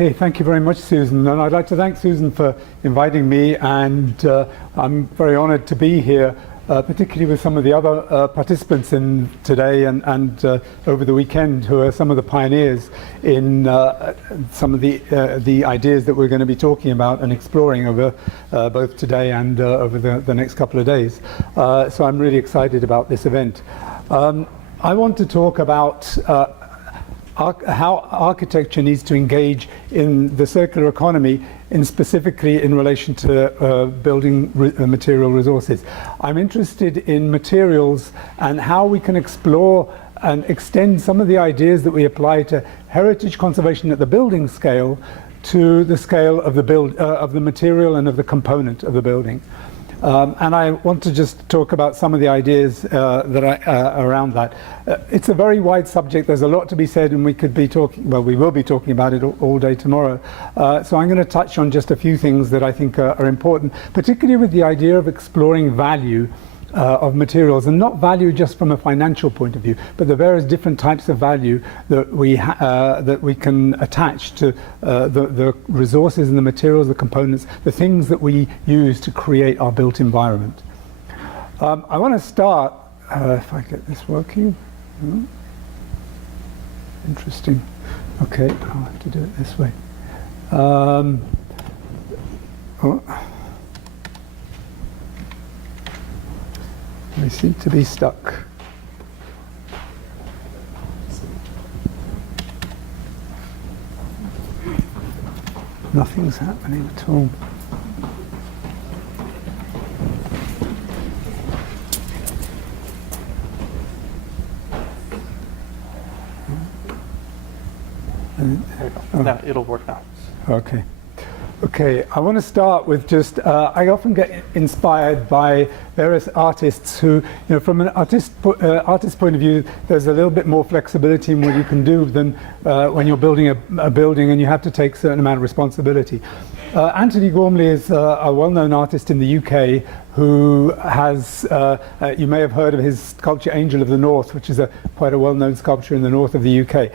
Okay, thank you very much, Susan. And I'd like to thank Susan for inviting me, and I'm very honored to be here, particularly with some of the other participants in today and over the weekend, who are some of the pioneers in some of the ideas that we're going to be talking about and exploring over both today and over the next couple of days. So I'm really excited about this event. I want to talk about how architecture needs to engage in the circular economy, specifically in relation to building material resources. I'm interested in materials and how we can explore and extend some of the ideas that we apply to heritage conservation at the building scale to the scale of the material and of the component of the building. And I want to just talk about some of the ideas around that. It's a very wide subject. There's a lot to be said, and we will be talking about it all day tomorrow. So I'm going to touch on just a few things that I think are important, particularly with the idea of exploring value of materials, and not value just from a financial point of view, but the various different types of value that we can attach to the resources and the materials, the components, the things that we use to create our built environment. I want to start, if I get this working. Interesting. Okay, I'll have to do it this way. They seem to be stuck. Nothing's happening at all. Now it'll work now. Okay. Okay, I want to start with just, I often get inspired by various artists who, from an artist point of view, there's a little bit more flexibility in what you can do than when you're building a building and you have to take a certain amount of responsibility. Anthony Gormley is a well-known artist in the UK who has, you may have heard of his sculpture Angel of the North, which is quite a well-known sculpture in the north of the UK.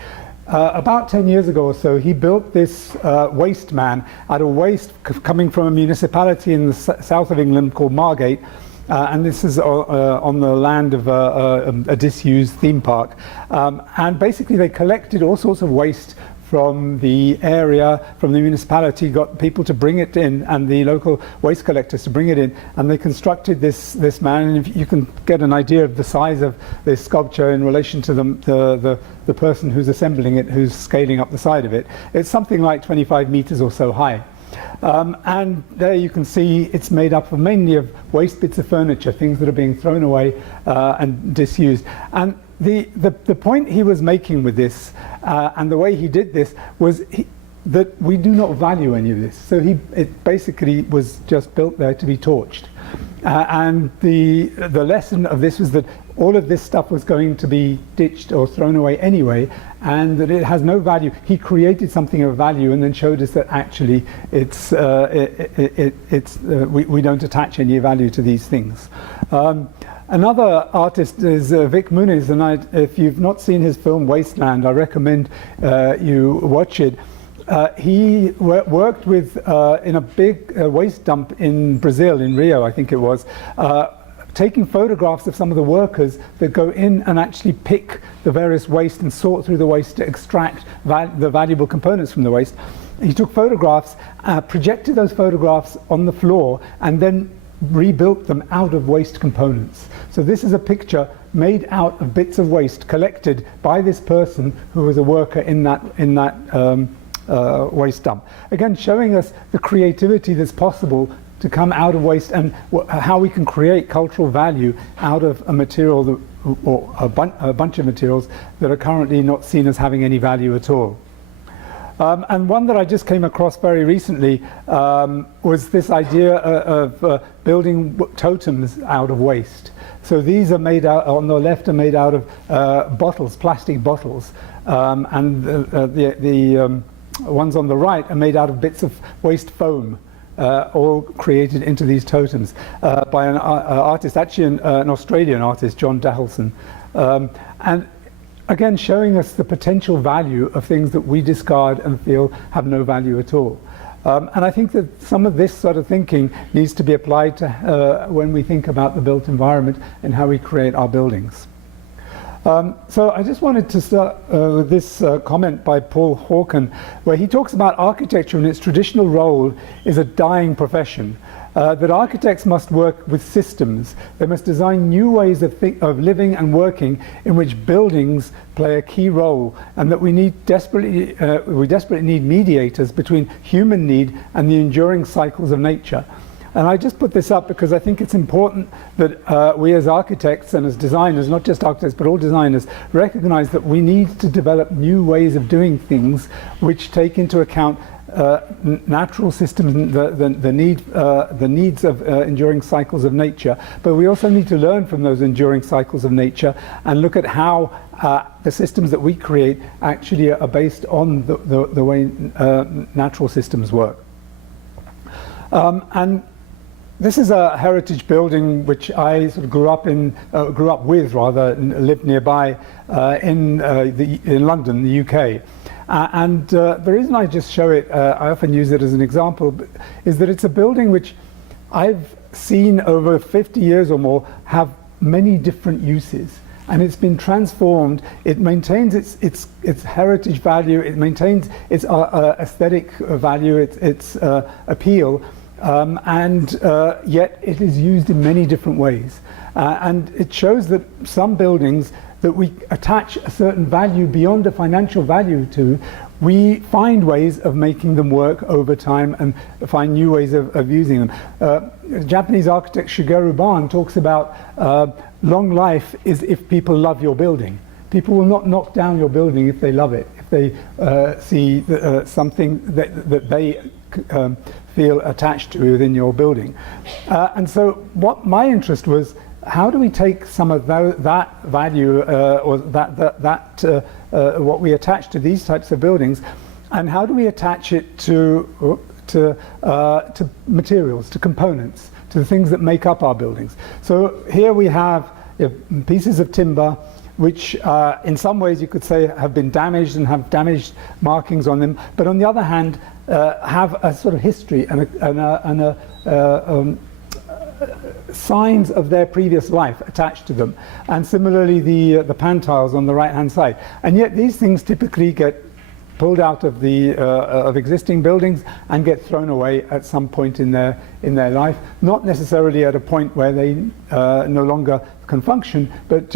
About 10 years ago or so, he built this waste man out of waste coming from a municipality in the south of England called Margate, and this is on the land of a disused theme park. And basically they collected all sorts of waste from the area, from the municipality, got people to bring it in, and the local waste collectors to bring it in, and they constructed this man. And if you can get an idea of the size of this sculpture in relation to the person who's assembling it, who's scaling up the side of it, it's something like 25 meters or so high. And there you can see it's made up of mainly of waste bits of furniture, things that are being thrown away and disused. And the point he was making with this and the way he did this was that we do not value any of this. So it basically was just built there to be torched. And the lesson of this was that all of this stuff was going to be ditched or thrown away anyway, and that it has no value. He created something of value and then showed us that actually we don't attach any value to these things. Another artist is Vic Muniz, and if you've not seen his film Wasteland, I recommend you watch it. He worked with in a big waste dump in Brazil, in Rio, I think it was, taking photographs of some of the workers that go in and actually pick the various waste and sort through the waste to extract the valuable components from the waste. He took photographs, projected those photographs on the floor, and then rebuilt them out of waste components. So this is a picture made out of bits of waste collected by this person who was a worker in that waste dump. Again, showing us the creativity that's possible to come out of waste, and how we can create cultural value out of a material or a bunch of materials that are currently not seen as having any value at all. And one that I just came across very recently was this idea of building totems out of waste. So these are made out, on the left, are made out of bottles, plastic bottles, and the ones on the right are made out of bits of waste foam, all created into these totems by an artist, actually an Australian artist, John Dahelson. And again, showing us the potential value of things that we discard and feel have no value at all. And I think that some of this sort of thinking needs to be applied to when we think about the built environment and how we create our buildings. So I just wanted to start with this comment by Paul Hawken, where he talks about architecture and its traditional role is a dying profession. That architects must work with systems. They must design new ways of living and working in which buildings play a key role, and that we desperately need mediators between human need and the enduring cycles of nature. And I just put this up because I think it's important that we as architects and as designers, not just architects but all designers, recognize that we need to develop new ways of doing things which take into account natural systems, the needs of enduring cycles of nature, but we also need to learn from those enduring cycles of nature and look at how the systems that we create actually are based on the way natural systems work. And this is a heritage building which I sort of grew up with, lived nearby in London, the UK. And the reason I just show it, I often use it as an example, is that it's a building which I've seen over 50 years or more have many different uses. And it's been transformed. It maintains its heritage value. It maintains its aesthetic value, its appeal. And yet it is used in many different ways. And it shows that some buildings that we attach a certain value beyond a financial value to, we find ways of making them work over time and find new ways of using them. Japanese architect Shigeru Ban talks about long life is if people love your building. People will not knock down your building if they love it, if they see something that they feel attached to within your building. And so what my interest was, how do we take some of that value or what we attach to these types of buildings, and how do we attach it to materials, to components, to the things that make up our buildings? So here we have pieces of timber which in some ways you could say have been damaged and have damaged markings on them, but on the other hand have a sort of history and signs of their previous life attached to them. And similarly the pan tiles on the right hand side. And yet these things typically get pulled out of the of existing buildings and get thrown away at some point in their life, not necessarily at a point where they no longer can function, but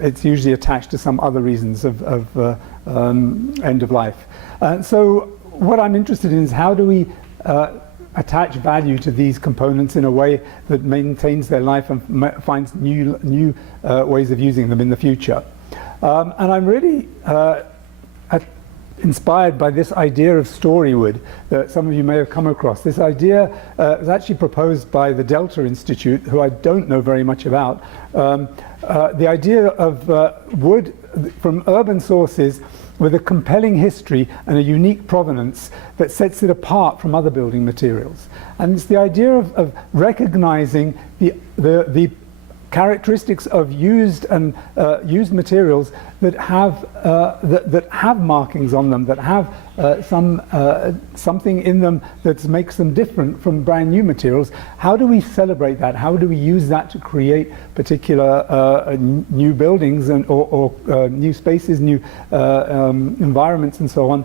it's usually attached to some other reasons of end of life. So what I'm interested in is how do we attach value to these components in a way that maintains their life and finds new ways of using them in the future. And I'm really inspired by this idea of storywood that some of you may have come across. This idea was actually proposed by the Delta Institute, who I don't know very much about. The idea of wood from urban sources with a compelling history and a unique provenance that sets it apart from other building materials. And it's the idea of recognizing the characteristics of used used materials that have markings on them, that have something in them that makes them different from brand new materials. How do we celebrate that? How do we use that to create particular new buildings or new spaces, new environments and so on,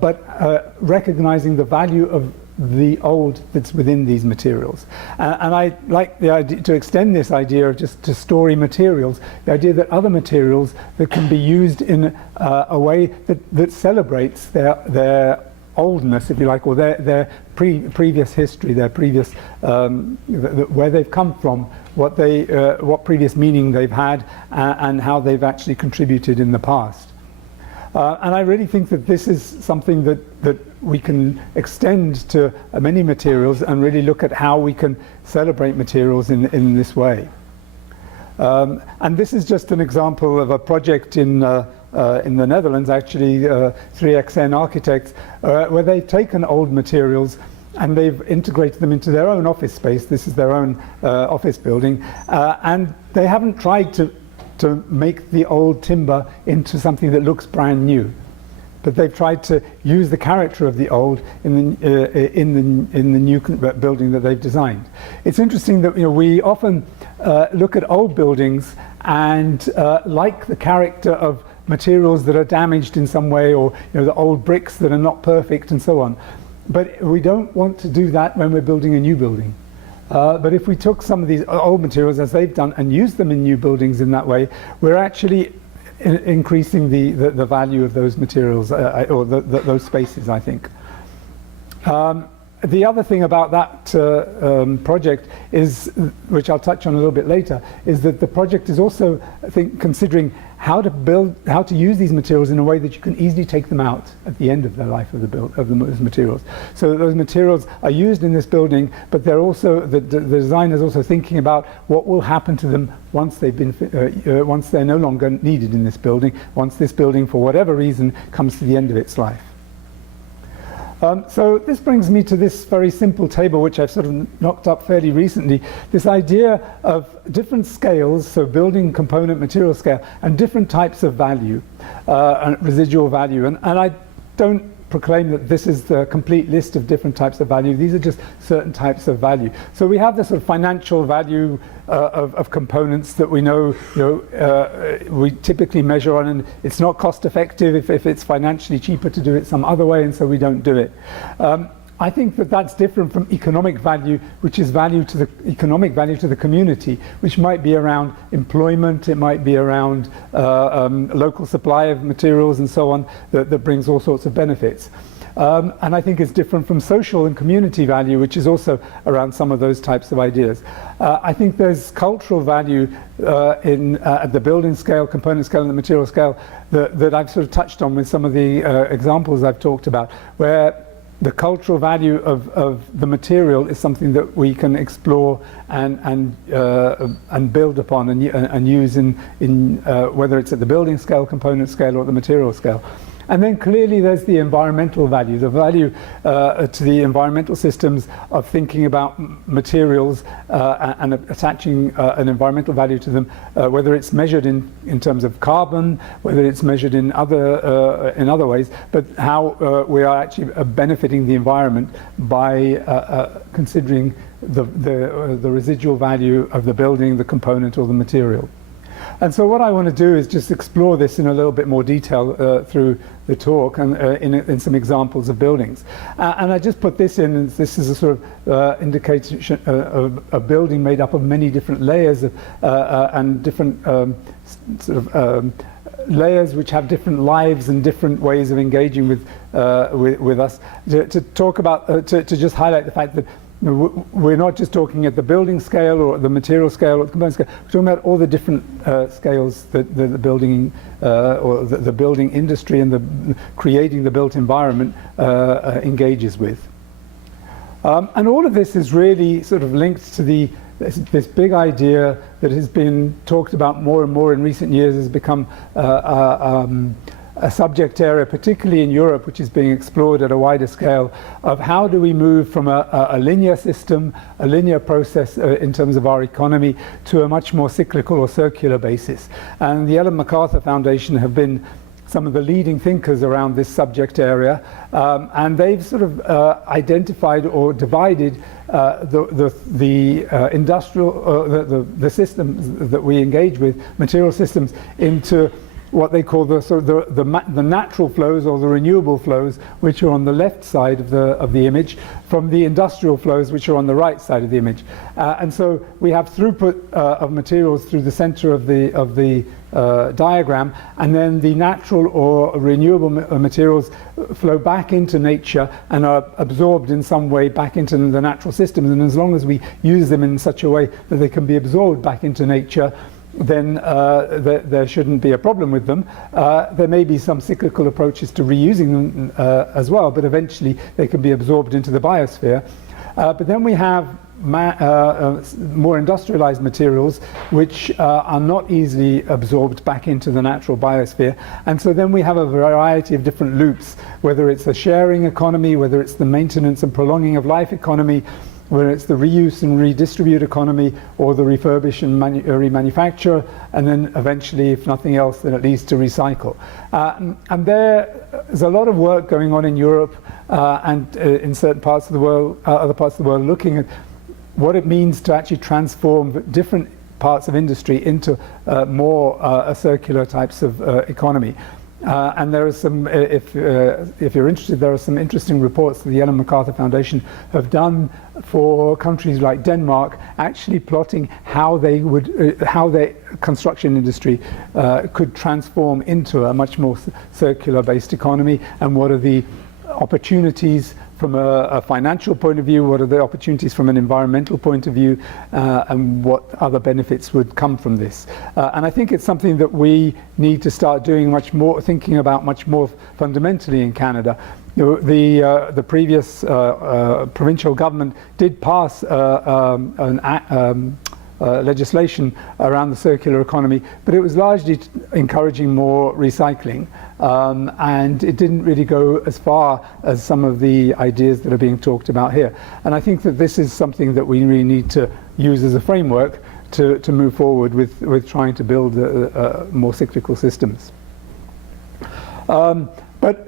but recognizing the value of the old that's within these materials. And I like the idea to extend this idea of just to story materials, the idea that other materials that can be used in a way that celebrates their oldness, if you like, or their previous history, their previous where they've come from, what previous meaning they've had, and how they've actually contributed in the past. And I really think that this is something that we can extend to many materials and really look at how we can celebrate materials in this way. And this is just an example of a project in the Netherlands, actually, 3XN Architects, where they've taken old materials and they've integrated them into their own office space. This is their own office building, and they haven't tried to to make the old timber into something that looks brand new. But they've tried to use the character of the old in the new building that they've designed. It's interesting that we often look at old buildings and like the character of materials that are damaged in some way, or the old bricks that are not perfect and so on. But we don't want to do that when we're building a new building. But if we took some of these old materials, as they've done, and used them in new buildings in that way, we're actually increasing the value of those materials, or those spaces, I think. The other thing about that project is, which I'll touch on a little bit later, is that the project is also, I think, considering how to use these materials in a way that you can easily take them out at the end of the life of those materials. So that those materials are used in this building, but they're also the designer is also thinking about what will happen to them once they've been once they're no longer needed in this building, once this building, for whatever reason, comes to the end of its life. So this brings me to this very simple table, which I've sort of knocked up fairly recently, this idea of different scales, so building component material scale, and different types of value, and residual value. And I don't proclaim that this is the complete list of different types of value. These are just certain types of value. So we have the sort of financial value of components that we know, we typically measure on, and it's not cost effective if it's financially cheaper to do it some other way, and so we don't do it. I think that that's different from economic value, which is economic value to the community, which might be around employment, it might be around local supply of materials and so on, that brings all sorts of benefits. And I think it's different from social and community value, which is also around some of those types of ideas. I think there's cultural value at the building scale, component scale, and the material scale that I've sort of touched on with some of the examples I've talked about, where the cultural value of the material is something that we can explore and build upon and use in whether it's at the building scale, component scale, or the material scale. And then clearly there's the environmental value, the value to the environmental systems of thinking about materials and attaching an environmental value to them, whether it's measured in terms of carbon, whether it's measured in other ways, but how we are actually benefiting the environment by considering the residual value of the building, the component, or the material. And so what I want to do is just explore this in a little bit more detail through the talk and in some examples of buildings. And I just put this in, and this is a sort of indication of a building made up of many different layers and different layers which have different lives and different ways of engaging with us. To talk about, to just highlight the fact that we're not just talking at the building scale or the material scale or the component scale. We're talking about all the different scales that the building or the building industry and the creating the built environment engages with. And all of this is really sort of linked to this big idea that has been talked about more and more in recent years, has become a subject area, particularly in Europe, which is being explored at a wider scale, of how do we move from a linear system, a linear process in terms of our economy, to a much more cyclical or circular basis. And the Ellen MacArthur Foundation have been some of the leading thinkers around this subject area, and they've sort of identified or divided the industrial, the systems that we engage with, material systems, into what they call the sort of the natural flows or the renewable flows, which are on the left side of the image, from the industrial flows, which are on the right side of the image. And so we have throughput of materials through the center of the diagram, and then the natural or renewable materials flow back into nature and are absorbed in some way back into the natural systems. And as long as we use them in such a way that they can be absorbed back into nature, then there shouldn't be a problem with them. There may be some cyclical approaches to reusing them as well, but eventually they can be absorbed into the biosphere. But then we have more industrialized materials which are not easily absorbed back into the natural biosphere. And so then we have a variety of different loops, whether it's a sharing economy, whether it's the maintenance and prolonging of life economy, whether it's the reuse and redistribute economy or the refurbish and remanufacture, and then eventually, if nothing else, then at least to recycle. And there's a lot of work going on in Europe and in certain parts of the world, other parts of the world, looking at what it means to actually transform different parts of industry into more circular types of economy. And there are some, if you're interested, there are some interesting reports that the Ellen MacArthur Foundation have done for countries like Denmark, actually plotting how they would, how their construction industry could transform into a much more circular-based economy, and what are the opportunities from a financial point of view, what are the opportunities from an environmental point of view, and what other benefits would come from this. And I think it's something that we need to start doing much more, thinking about much more fundamentally in Canada. The previous provincial government did pass legislation around the circular economy, but it was largely encouraging more recycling, and it didn't really go as far as some of the ideas that are being talked about here. And I think that this is something that we really need to use as a framework to move forward with trying to build more cyclical systems. But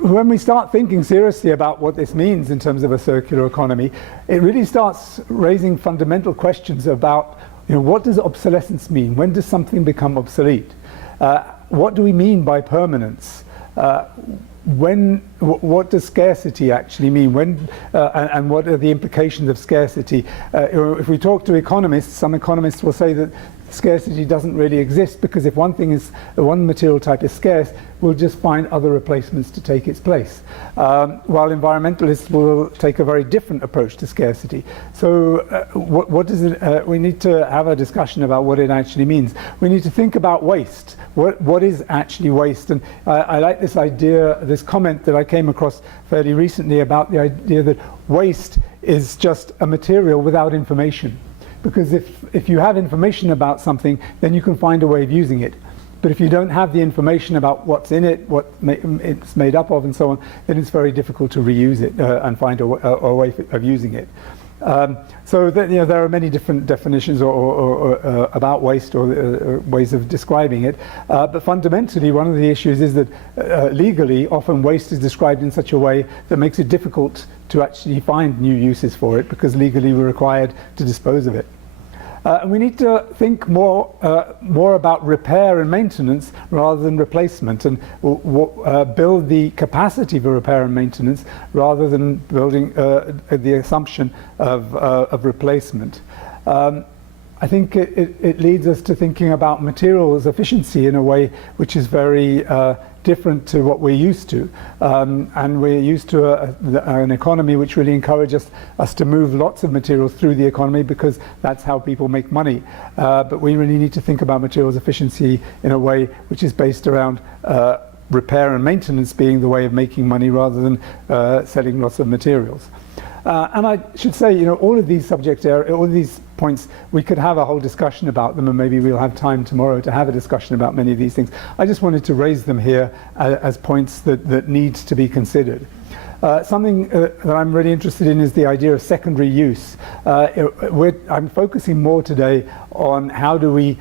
when we start thinking seriously about what this means in terms of a circular economy, it really starts raising fundamental questions about, what does obsolescence mean? When does something become obsolete? What do we mean by permanence? What does scarcity actually mean? And what are the implications of scarcity? If we talk to economists, some economists will say that scarcity doesn't really exist, because if one material type is scarce, we'll just find other replacements to take its place. While environmentalists will take a very different approach to scarcity. So what does it, we need to have a discussion about what it actually means. We need to think about waste. What is actually waste? And I like this idea, this comment that I came across fairly recently about the idea that waste is just a material without information. Because if you have information about something, then you can find a way of using it. But if you don't have the information about what's in it, what it's made up of, and so on, then it's very difficult to reuse it and find a way of using it. So there are many different definitions or about waste, or ways of describing it. But fundamentally, one of the issues is that legally, often waste is described in such a way that makes it difficult to actually find new uses for it, because legally we're required to dispose of it. And we need to think more about repair and maintenance rather than replacement, and build the capacity for repair and maintenance rather than building the assumption of replacement. I think it leads us to thinking about materials efficiency in a way which is very different to what we're used to. And we're used to an economy which really encourages us to move lots of materials through the economy, because that's how people make money. But we really need to think about materials efficiency in a way which is based around repair and maintenance being the way of making money, rather than selling lots of materials. And I should say, all of these subject areas, all of these points, we could have a whole discussion about them, and maybe we'll have time tomorrow to have a discussion about many of these things. I just wanted to raise them here as points that need to be considered. Something that I'm really interested in is the idea of secondary use. I'm focusing more today on how do we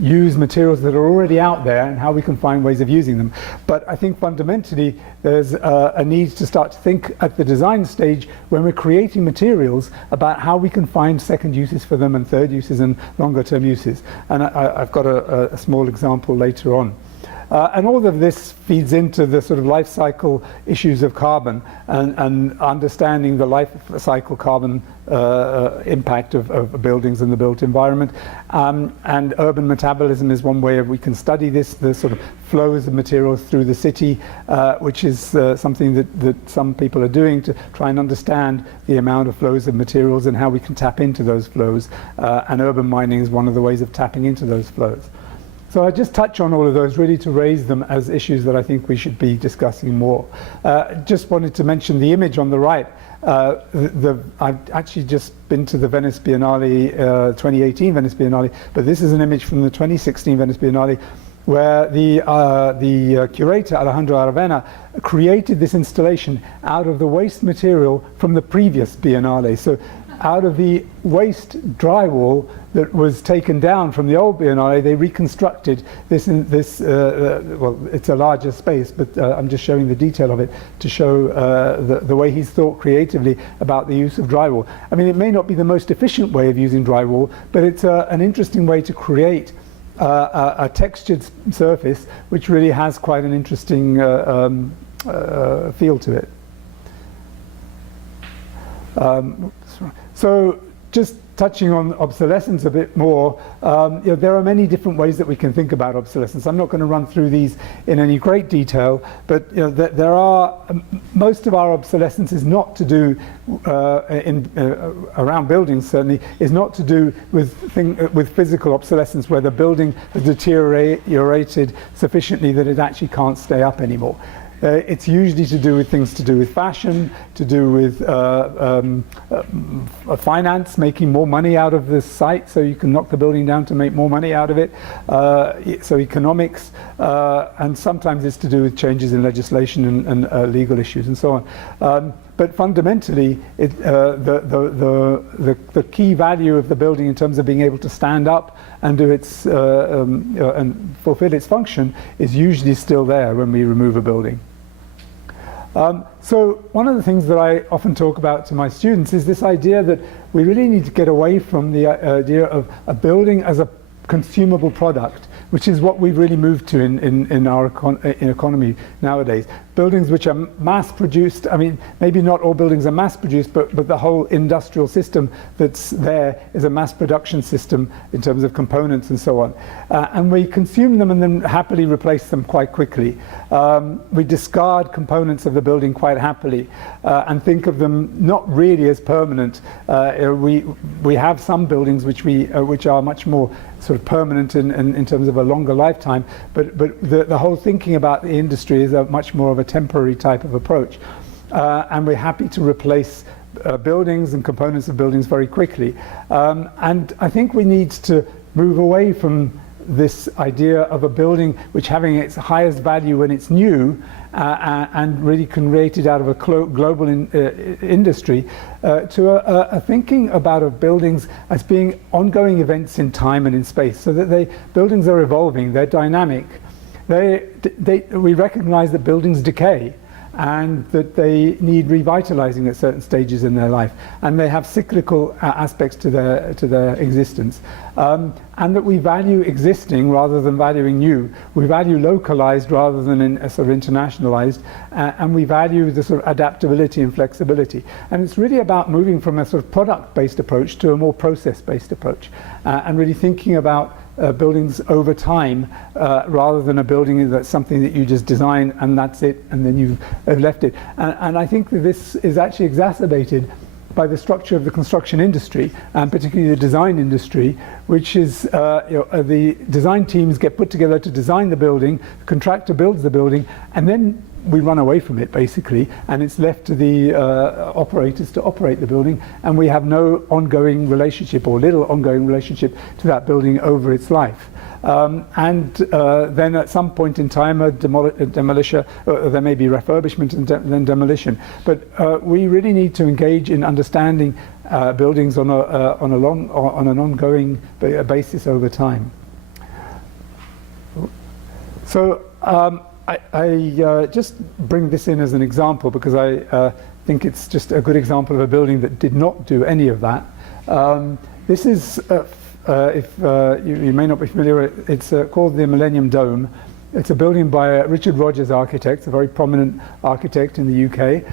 use materials that are already out there and how we can find ways of using them. But I think fundamentally there's a need to start to think at the design stage, when we're creating materials, about how we can find second uses for them, and third uses, and longer term uses. And I've got a small example later on. And all of this feeds into the sort of life cycle issues of carbon, and understanding the life cycle carbon impact of buildings and the built environment. And urban metabolism is one way we can study this, the sort of flows of materials through the city, which is something that some people are doing to try and understand the amount of flows of materials and how we can tap into those flows. And urban mining is one of the ways of tapping into those flows. So I just touch on all of those really to raise them as issues that I think we should be discussing more. Just wanted to mention the image on the right. I've actually just been to the Venice Biennale, 2018 Venice Biennale, but this is an image from the 2016 Venice Biennale, where the curator, Alejandro Aravena, created this installation out of the waste material from the previous Biennale. So out of the waste drywall that was taken down from the old Biennale, they reconstructed this. Well, it's a larger space, but I'm just showing the detail of it to show the way he's thought creatively about the use of drywall. I mean, it may not be the most efficient way of using drywall, but it's an interesting way to create a textured surface, which really has quite an interesting feel to it. So just touching on obsolescence a bit more, there are many different ways that we can think about obsolescence. I'm not going to run through these in any great detail, but there are most of our obsolescence is not to do around buildings, certainly is not to do with physical obsolescence, where the building has deteriorated sufficiently that it actually can't stay up anymore. It's usually to do with things to do with fashion, to do with finance, making more money out of the site so you can knock the building down to make more money out of it. So economics, and sometimes it's to do with changes in legislation and legal issues and so on. But fundamentally, the key value of the building in terms of being able to stand up and do its and fulfill its function is usually still there when we remove a building. So one of the things that I often talk about to my students is this idea that we really need to get away from the idea of a building as a consumable product, which is what we've really moved to in our economy nowadays. Buildings which are mass-produced, I mean, maybe not all buildings are mass-produced, but the whole industrial system that's there is a mass production system in terms of components and so on. And we consume them and then happily replace them quite quickly. We discard components of the building quite happily and think of them not really as permanent. We have some buildings which are much more sort of permanent in terms of a longer lifetime, but the whole thinking about the industry is a much more of a temporary type of approach, and we're happy to replace buildings and components of buildings very quickly, and I think we need to move away from this idea of a building which having its highest value when it's new and really created out of a global industry to a thinking about buildings as being ongoing events in time and in space, so that buildings are evolving, they're dynamic. We recognize that buildings decay and that they need revitalizing at certain stages in their life, and they have cyclical aspects to their existence, and that we value existing rather than valuing new. We value localized rather than sort of internationalized, and we value the sort of adaptability and flexibility. And it's really about moving from a sort of product-based approach to a more process-based approach, and really thinking about buildings over time, rather than a building that's something that you just design and that's it, and then you've left it. And I think that this is actually exacerbated by the structure of the construction industry, and particularly the design industry, which is the design teams get put together to design the building, the contractor builds the building, and then we run away from it basically, and it's left to the operators to operate the building, and we have no ongoing relationship or little ongoing relationship to that building over its life. And then at some point in time a demolition, there may be refurbishment and then demolition. But we really need to engage in understanding buildings on an ongoing basis over time. So I just bring this in as an example because I think it's just a good example of a building that did not do any of that. This is, if you may not be familiar, it's called the Millennium Dome. It's a building by Richard Rogers Architects, a very prominent architect in the UK,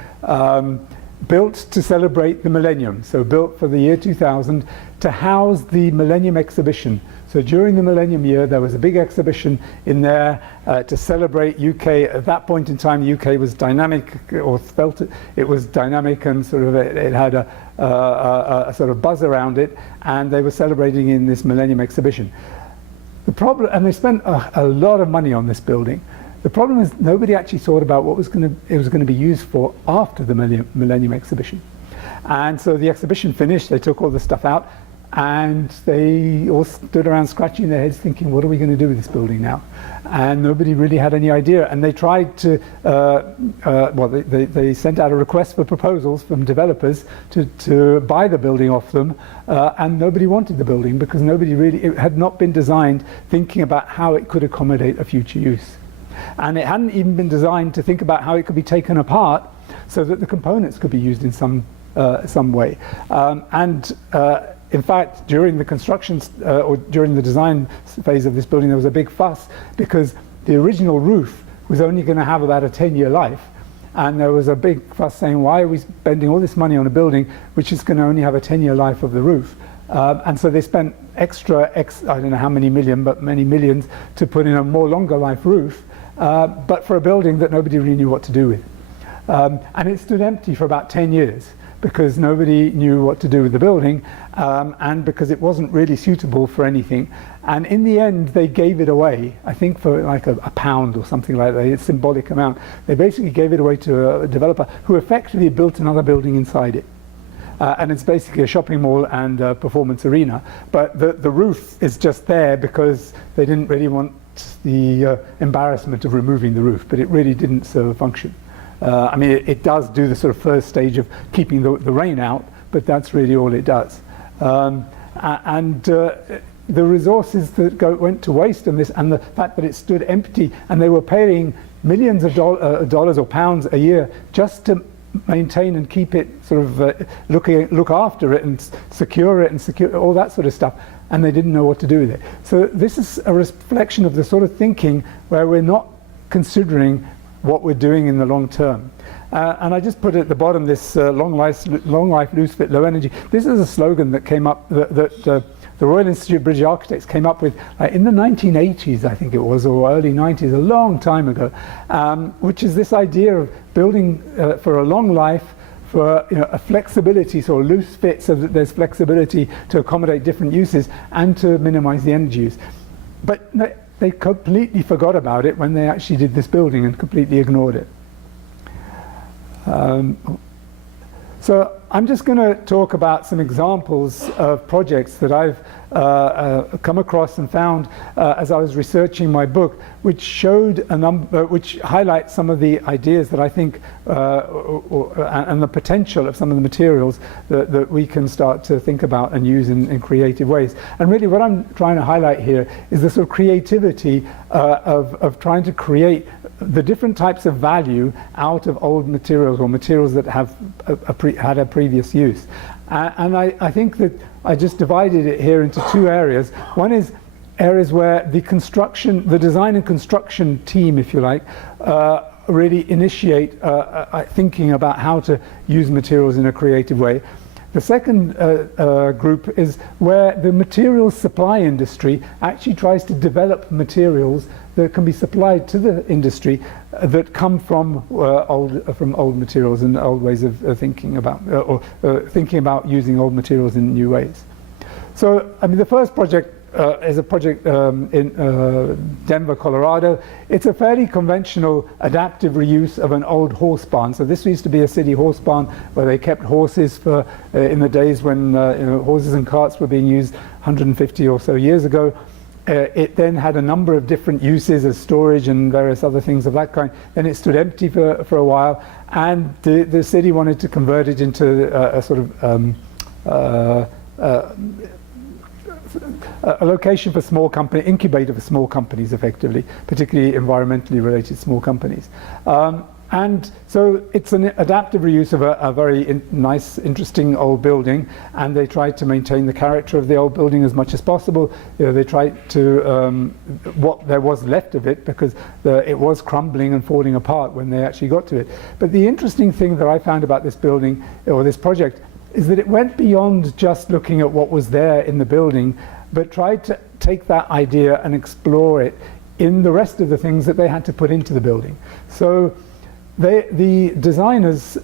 built to celebrate the millennium, so built for the year 2000 to house the Millennium Exhibition. So during the Millennium Year, there was a big exhibition in there to celebrate UK. At that point in time, the UK was dynamic, or felt it was dynamic, and sort of it had a sort of buzz around it, and they were celebrating in this Millennium Exhibition. The problem, and they spent a lot of money on this building. The problem is nobody actually thought about what it was going to be used for after the Millennium Exhibition. And so the exhibition finished, they took all the stuff out, and they all stood around scratching their heads thinking, what are we going to do with this building now? And nobody really had any idea. And they tried to, they sent out a request for proposals from developers to buy the building off them, and nobody wanted the building because it had not been designed thinking about how it could accommodate a future use. And it hadn't even been designed to think about how it could be taken apart so that the components could be used in some way. In fact, during the construction or during the design phase of this building, there was a big fuss because the original roof was only going to have about a 10-year life. And there was a big fuss saying, why are we spending all this money on a building which is going to only have a 10-year life of the roof? And so they spent I don't know how many million, but many millions to put in a more longer life roof, but for a building that nobody really knew what to do with. And it stood empty for about 10 years. Because nobody knew what to do with the building, and because it wasn't really suitable for anything. And in the end, they gave it away, I think for like a pound or something like that, a symbolic amount. They basically gave it away to a developer who effectively built another building inside it. And it's basically a shopping mall and a performance arena. But the roof is just there because they didn't really want the embarrassment of removing the roof, but it really didn't serve a function. I mean, it does do the sort of first stage of keeping the rain out, but that's really all it does. The resources that went to waste on this, and the fact that it stood empty, and they were paying millions of dollars or pounds a year just to maintain and keep it sort of look after it and secure it and secure all that sort of stuff, and they didn't know what to do with it. So this is a reflection of the sort of thinking where we're not considering what we're doing in the long term. And I just put at the bottom this long life, loose fit, low energy. This is a slogan that came up, that the Royal Institute of British Architects came up with in the 1980s, I think it was, or early 90s, a long time ago, which is this idea of building for a long life, for a flexibility, so a loose fit, so that there's flexibility to accommodate different uses and to minimize the energy use. But they completely forgot about it when they actually did this building and completely ignored it. So I'm just going to talk about some examples of projects that I've come across and found as I was researching my book, which showed which highlight some of the ideas that I think and the potential of some of the materials that we can start to think about and use in creative ways. And really, what I'm trying to highlight here is the sort of creativity of trying to create the different types of value out of old materials or materials that have had a previous use. And I think that I just divided it here into two areas. One is areas where the design and construction team, if you like, really initiate thinking about how to use materials in a creative way. The second group is where the materials supply industry actually tries to develop materials that can be supplied to the industry that come from old materials and old ways of thinking about thinking about using old materials in new ways. So, I mean, the first project is a project in Denver, Colorado. It's a fairly conventional adaptive reuse of an old horse barn. So this used to be a city horse barn where they kept horses for in the days when horses and carts were being used 150 or so years ago. It then had a number of different uses as storage and various other things of that kind. Then it stood empty for a while, and the city wanted to convert it into a sort of a location for small company, incubator for small companies, effectively, particularly environmentally related small companies. And so it's an adaptive reuse of a very nice, interesting old building, and they tried to maintain the character of the old building as much as possible. They tried to, what there was left of it, because it was crumbling and falling apart when they actually got to it. But the interesting thing that I found about this building, or this project, is that it went beyond just looking at what was there in the building, but tried to take that idea and explore it in the rest of the things that they had to put into the building. So the designers,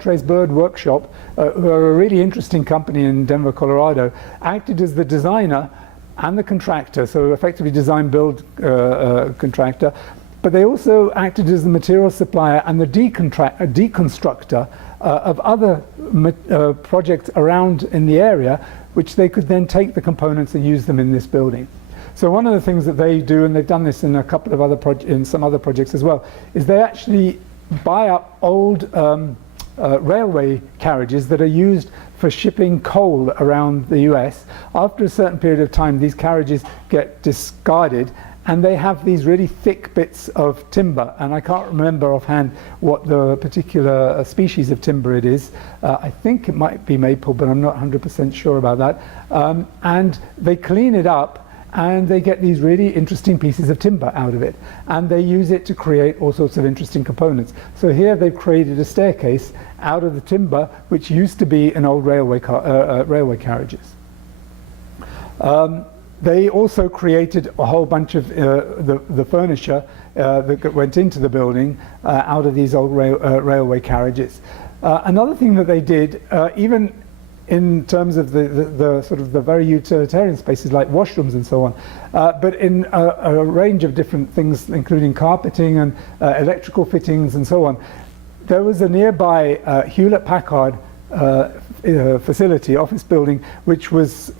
Trace Bird Workshop, who are a really interesting company in Denver, Colorado, acted as the designer and the contractor, so effectively design-build contractor, but they also acted as the material supplier and the deconstructor of other projects around in the area which they could then take the components and use them in this building. So one of the things that they do, and they've done this in a couple of other in some other projects as well, is they actually buy up old railway carriages that are used for shipping coal around the US. After a certain period of time, these carriages get discarded, and they have these really thick bits of timber, and I can't remember offhand what the particular species of timber it is. I think it might be maple, but I'm not 100% sure about that. And they clean it up, and they get these really interesting pieces of timber out of it, and they use it to create all sorts of interesting components. So here they've created a staircase out of the timber, which used to be in old railway carriages. They also created a whole bunch of the furniture that went into the building out of these old railway carriages. Another thing that they did, even in terms of the sort of the very utilitarian spaces like washrooms and so on, but in a range of different things, including carpeting and electrical fittings and so on, there was a nearby Hewlett-Packard facility, office building, which was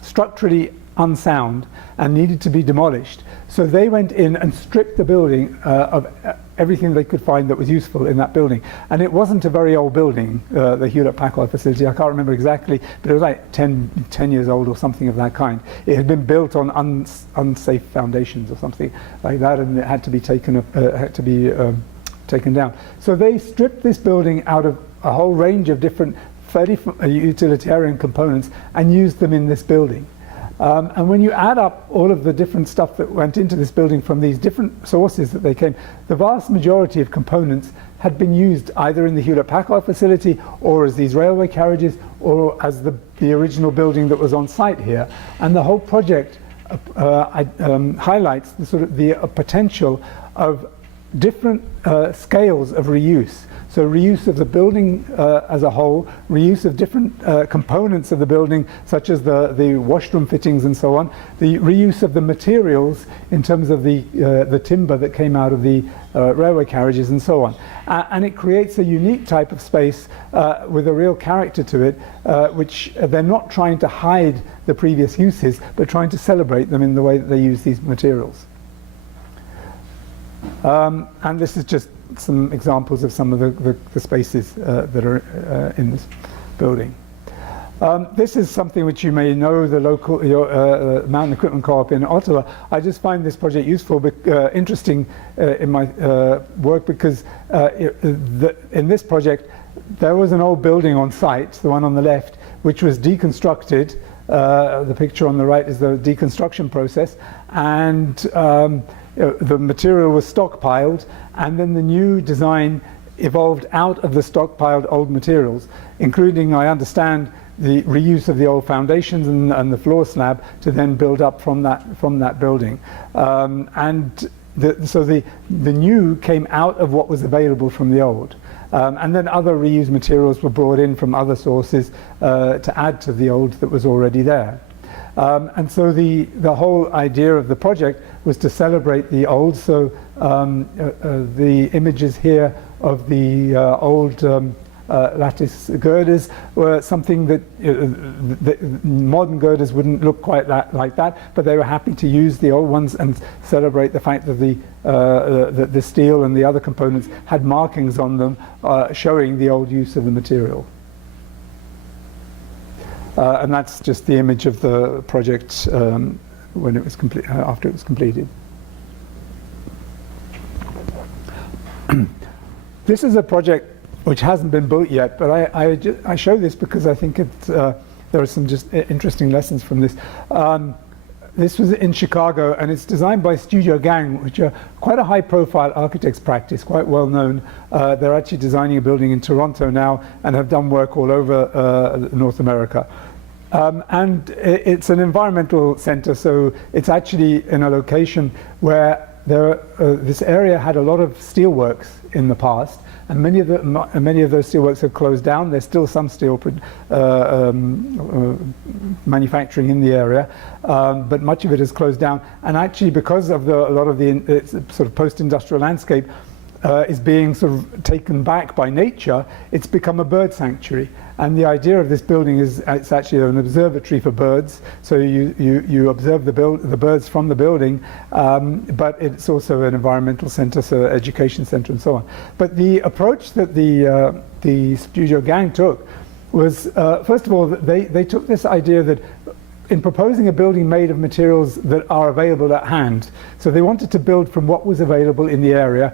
structurally unsound and needed to be demolished. So they went in and stripped the building of everything they could find that was useful in that building. And it wasn't a very old building, the Hewlett-Packard facility. I can't remember exactly, but it was like 10 years old or something of that kind. It had been built on unsafe foundations or something like that, and it had to be taken down. So they stripped this building out of a whole range of different fairly utilitarian components and used them in this building. And when you add up all of the different stuff that went into this building from these different sources that they came, the vast majority of components had been used either in the Hewlett-Packard facility or as these railway carriages or as the original building that was on site here. And the whole project highlights the sort of the potential of different scales of reuse. So reuse of the building as a whole, reuse of different components of the building, such as the washroom fittings and so on, the reuse of the materials in terms of the timber that came out of the railway carriages and so on. And it creates a unique type of space with a real character to it, which they're not trying to hide the previous uses, but trying to celebrate them in the way that they use these materials. And this is just some examples of some of the spaces that are in this building. This is something which you may know, the local Mountain Equipment Co-op in Ottawa. I just find this project useful, interesting in my work, because in this project there was an old building on site, the one on the left, which was deconstructed. The picture on the right is the deconstruction process, and the material was stockpiled, and then the new design evolved out of the stockpiled old materials, including, I understand, the reuse of the old foundations and the floor slab to then build up from that building. So the new came out of what was available from the old. And then other reused materials were brought in from other sources to add to the old that was already there. And so the whole idea of the project was to celebrate the old. So the images here of the old lattice girders were something that modern girders wouldn't look quite like that, but they were happy to use the old ones and celebrate the fact that the steel and the other components had markings on them showing the old use of the material. And that's just the image of the project when it was after it was completed. This is a project which hasn't been built yet, but I show this because I think there are some just interesting lessons from this. This was in Chicago, and it's designed by Studio Gang, which are quite a high-profile architects practice, quite well known. They're actually designing a building in Toronto now and have done work all over North America. And it's an environmental center, so it's actually in a location where this area had a lot of steelworks in the past, and many of those steelworks have closed down. There's still some steel manufacturing in the area, but much of it has closed down. And actually, because of a lot of the sort of post-industrial landscape, is being sort of taken back by nature, it's become a bird sanctuary. And the idea of this building is it's actually an observatory for birds. So you observe the birds from the building, but it's also an environmental center, so education center and so on. But the approach that the studio gang took was, first of all, they took this idea that in proposing a building made of materials that are available at hand. So they wanted to build from what was available in the area,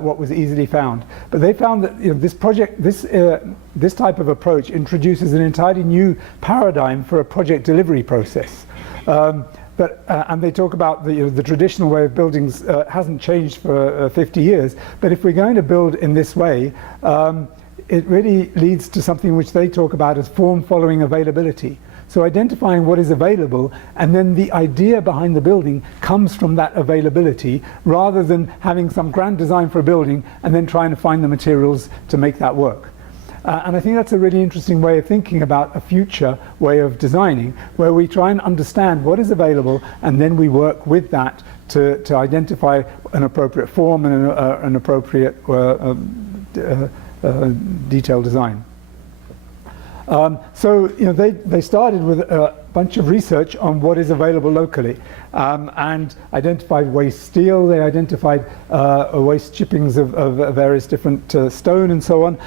what was easily found. But they found that this project, this type of approach introduces an entirely new paradigm for a project delivery process. And they talk about the traditional way of buildings hasn't changed for 50 years. But if we're going to build in this way, it really leads to something which they talk about as form following availability. So identifying what is available, and then the idea behind the building comes from that availability, rather than having some grand design for a building and then trying to find the materials to make that work. And I think that's a really interesting way of thinking about a future way of designing, where we try and understand what is available, and then we work with that to identify an appropriate form and an appropriate detailed design. So they started with a bunch of research on what is available locally, and identified waste steel. They identified waste chippings of various different stone and so on,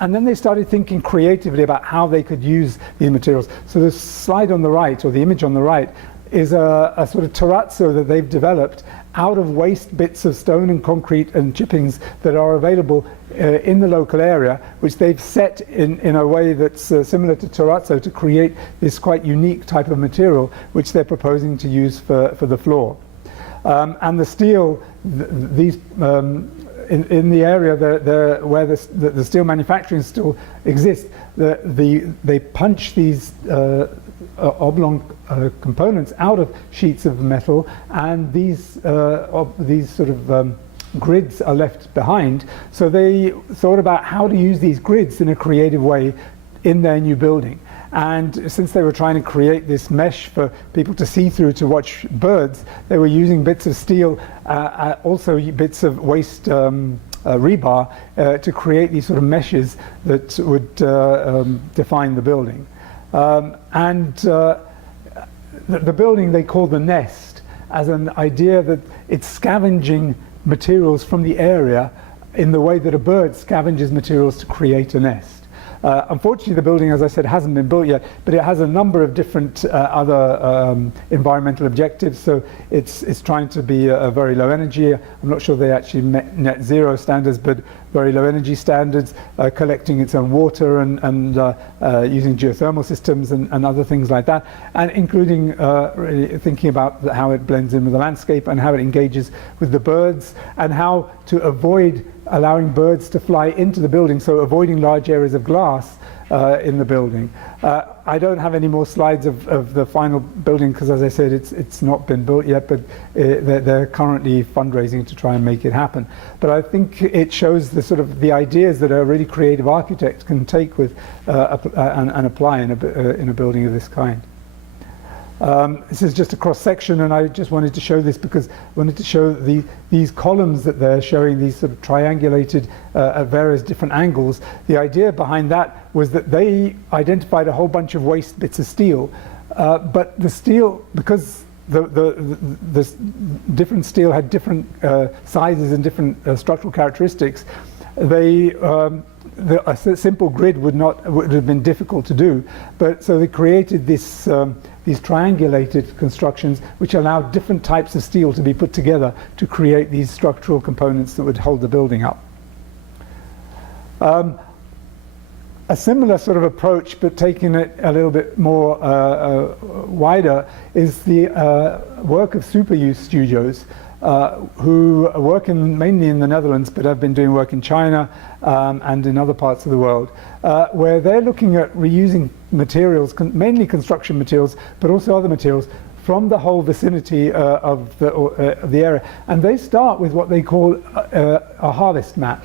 and then they started thinking creatively about how they could use these materials. So the slide on the right, or the image on the right, is a sort of terrazzo that they've developed out of waste bits of stone and concrete and chippings that are available in the local area, which they've set in a way that's similar to terrazzo to create this quite unique type of material which they're proposing to use for the floor. And the steel, in the area where the steel manufacturing still exists, they punch these oblong components out of sheets of metal, and these sort of grids are left behind. So they thought about how to use these grids in a creative way in their new building. And since they were trying to create this mesh for people to see through to watch birds, they were using bits of steel, also bits of waste rebar, to create these sort of meshes that would define the building. The building they call the nest, as an idea that it's scavenging materials from the area in the way that a bird scavenges materials to create a nest. Unfortunately, the building, as I said, hasn't been built yet, but it has a number of different other environmental objectives. So it's trying to be a very low energy. I'm not sure they actually met net zero standards, but very low energy standards, collecting its own water and using geothermal systems and other things like that, and including really thinking about how it blends in with the landscape and how it engages with the birds, and how to avoid allowing birds to fly into the building, so avoiding large areas of glass in the building. I don't have any more slides of the final building because, as I said, it's not been built yet, but they're currently fundraising to try and make it happen. But I think it shows the ideas that a really creative architect can take with and apply in a building of this kind. This is just a cross section, and I just wanted to show this because I wanted to show these columns that they're showing, these sort of triangulated at various different angles. The idea behind that was that they identified a whole bunch of waste bits of steel, but the steel, because the different steel had different sizes and different structural characteristics, a simple grid would have been difficult to do, but so they created these triangulated constructions which allowed different types of steel to be put together to create these structural components that would hold the building up. A similar sort of approach, but taking it a little bit more wider, is the work of super-use studios, who work mainly in the Netherlands, but have been doing work in China and in other parts of the world, where they're looking at reusing materials, mainly construction materials, but also other materials from the whole vicinity of the area. And they start with what they call a harvest map.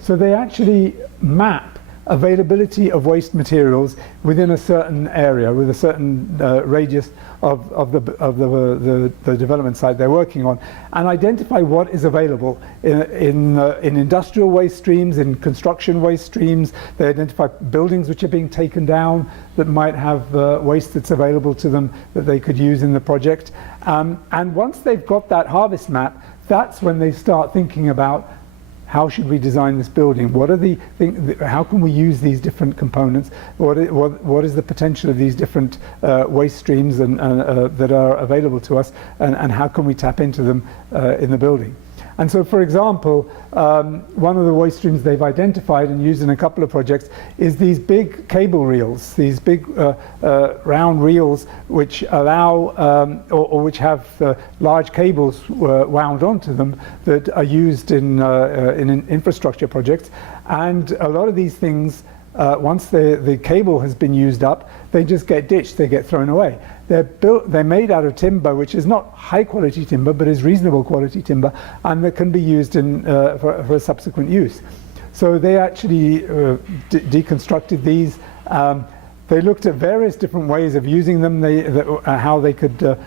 So they actually map availability of waste materials within a certain area, with a certain radius of the development site they're working on, and identify what is available in industrial waste streams, in construction waste streams. They identify buildings which are being taken down that might have waste that's available to them that they could use in the project. And once they've got that harvest map, that's when they start thinking about how should we design this building? What are how can we use these different components? What is the potential of these different waste streams that are available to us, and how can we tap into them in the building? And so, for example, one of the waste streams they've identified and used in a couple of projects is these big cable reels, these big round reels which allow, or which have large cables wound onto them that are used in infrastructure projects. And a lot of these things, once the cable has been used up, they just get ditched, they get thrown away. They're made out of timber, which is not high quality timber, but is reasonable quality timber, and that can be used for a subsequent use. So they actually deconstructed these. They looked at various different ways of using them, how they could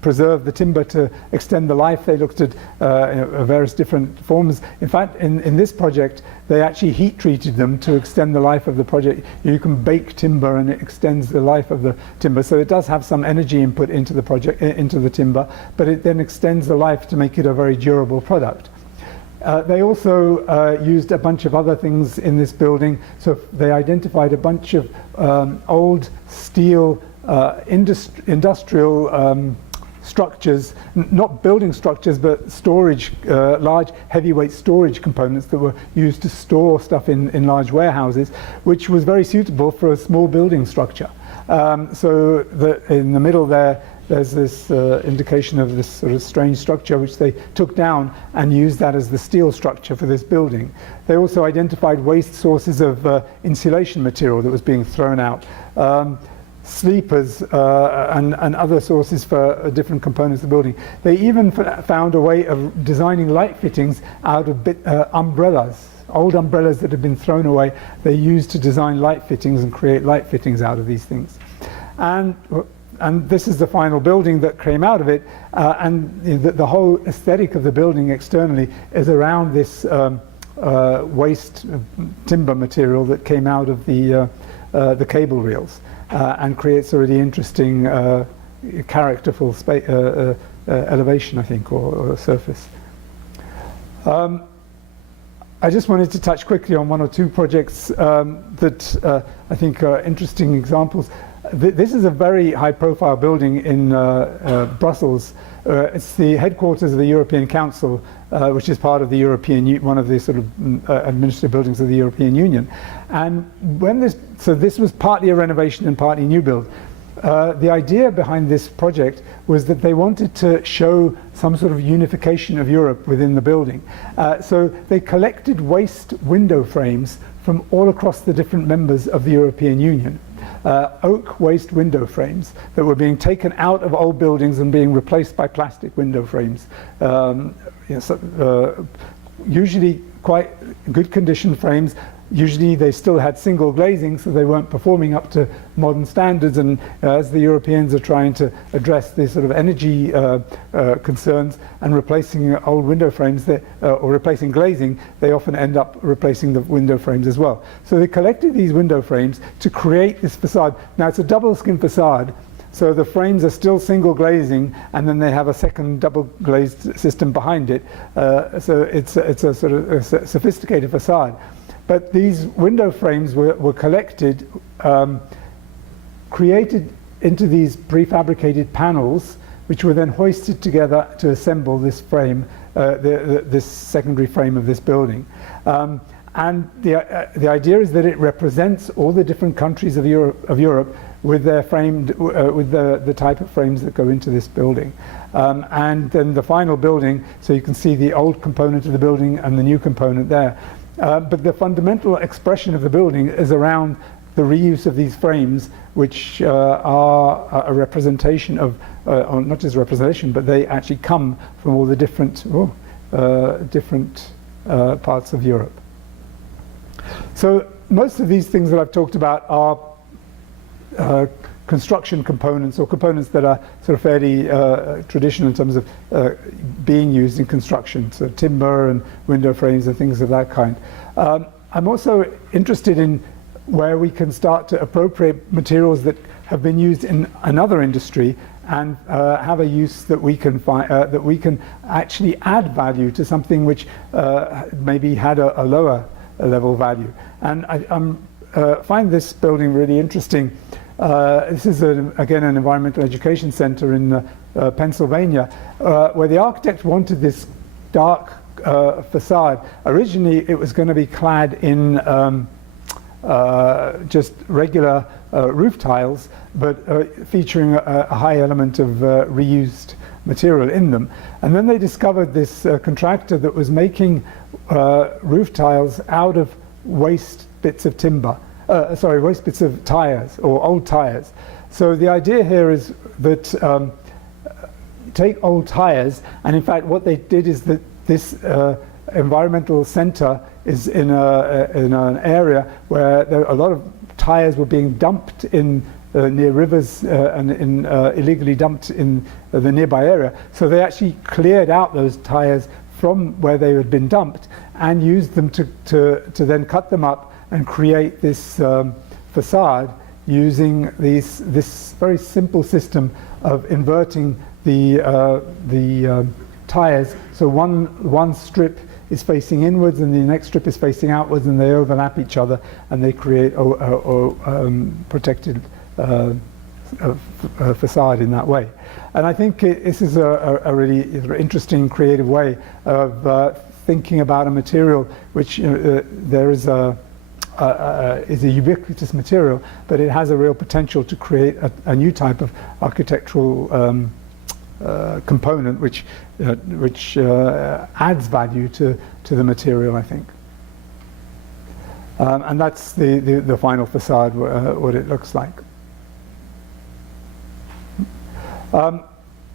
preserve the timber to extend the life. They looked at various different forms. In fact, in this project, they actually heat treated them to extend the life of the project. You can bake timber and it extends the life of the timber. So it does have some energy input into the project, into the timber, but it then extends the life to make it a very durable product. They also used a bunch of other things in this building. So they identified a bunch of old steel industrial structures, not building structures, but storage, large heavyweight storage components that were used to store stuff in large warehouses, which was very suitable for a small building structure. So in the middle there's this indication of this sort of strange structure which they took down and used that as the steel structure for this building. They also identified waste sources of insulation material that was being thrown out, sleepers and other sources for different components of the building. They even found a way of designing light fittings out of umbrellas. Old umbrellas that had been thrown away, they used to design light fittings and create light fittings out of these things. And this is the final building that came out of it, and the whole aesthetic of the building externally is around this waste timber material that came out of the cable reels, and creates a really interesting characterful elevation, I think, or surface. I just wanted to touch quickly on one or two projects that I think are interesting examples. This is a very high-profile building in Brussels. It's the headquarters of the European Council, which is part of the one of the sort of administrative buildings of the European Union. And this was partly a renovation and partly new build. The idea behind this project was that they wanted to show some sort of unification of Europe within the building. So they collected waste window frames from all across the different members of the European Union. Oak waste window frames that were being taken out of old buildings and being replaced by plastic window frames. Usually quite good condition frames. Usually they still had single glazing, so they weren't performing up to modern standards. And as the Europeans are trying to address these sort of energy concerns and replacing old window frames or replacing glazing, they often end up replacing the window frames as well. So they collected these window frames to create this facade. Now it's a double skin facade, so the frames are still single glazing, and then they have a second double glazed system behind it. So it's a sort of a sophisticated facade. But these window frames were collected, created into these prefabricated panels, which were then hoisted together to assemble this frame, this secondary frame of this building. And the idea is that it represents all the different countries of Europe with their framed, with the type of frames that go into this building. And then the final building, so you can see the old component of the building and the new component there. But the fundamental expression of the building is around the reuse of these frames, which are a representation of, or not just representation, but they actually come from all the different parts of Europe. So most of these things that I've talked about are construction components, or components that are sort of fairly traditional in terms of being used in construction, so timber and window frames and things of that kind. I'm also interested in where we can start to appropriate materials that have been used in another industry and have a use that we can find, that we can actually add value to something which maybe had a lower level value. And I find this building really interesting. This is, again, an environmental education center in Pennsylvania, where the architect wanted this dark facade. Originally, it was going to be clad in just regular roof tiles, but featuring a high element of reused material in them. And then they discovered this contractor that was making roof tiles out of waste bits of timber. Waste bits of tires, or old tires. So the idea here is that take old tires, and in fact what they did is that this environmental center is in an area where a lot of tires were being dumped in near rivers and illegally dumped in the nearby area. So they actually cleared out those tires from where they had been dumped and used them to then cut them up and create this facade using this very simple system of inverting the tires. So one strip is facing inwards and the next strip is facing outwards, and they overlap each other and they create a protected facade in that way. And I think this is a really interesting, creative way of thinking about a material which there is a ubiquitous material, but it has a real potential to create a new type of architectural component which adds value to the material, I think. And that's the final facade, what it looks like.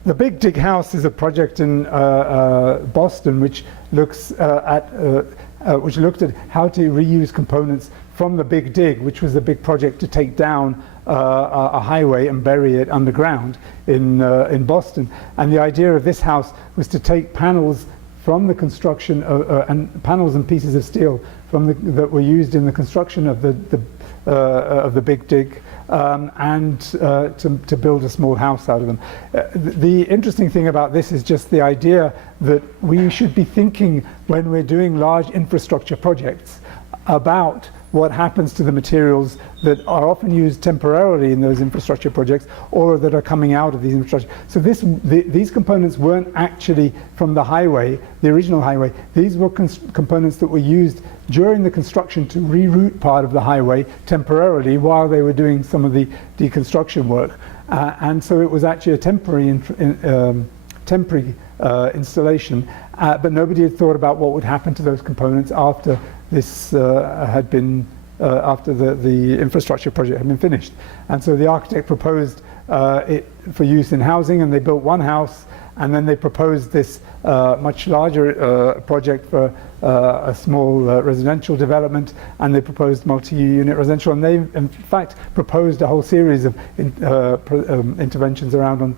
The Big Dig House is a project in Boston which looks which looked at how to reuse components from the Big Dig, which was a big project to take down a highway and bury it underground in Boston. And the idea of this house was to take panels from the construction and panels and pieces of steel that were used in the construction of the Big Dig, and to build a small house out of them. The interesting thing about this is just the idea that we should be thinking, when we're doing large infrastructure projects, about what happens to the materials that are often used temporarily in those infrastructure projects, or that are coming out of these infrastructure. So these components weren't actually from the highway, the original highway. These were components that were used during the construction to reroute part of the highway temporarily while they were doing some of the deconstruction work. And so it was actually a temporary installation, but nobody had thought about what would happen to those components after this had been, after the infrastructure project had been finished. And so the architect proposed it for use in housing, and they built one house, and then they proposed this much larger project for a small residential development, and they proposed multi-unit residential, and they in fact proposed a whole series of interventions around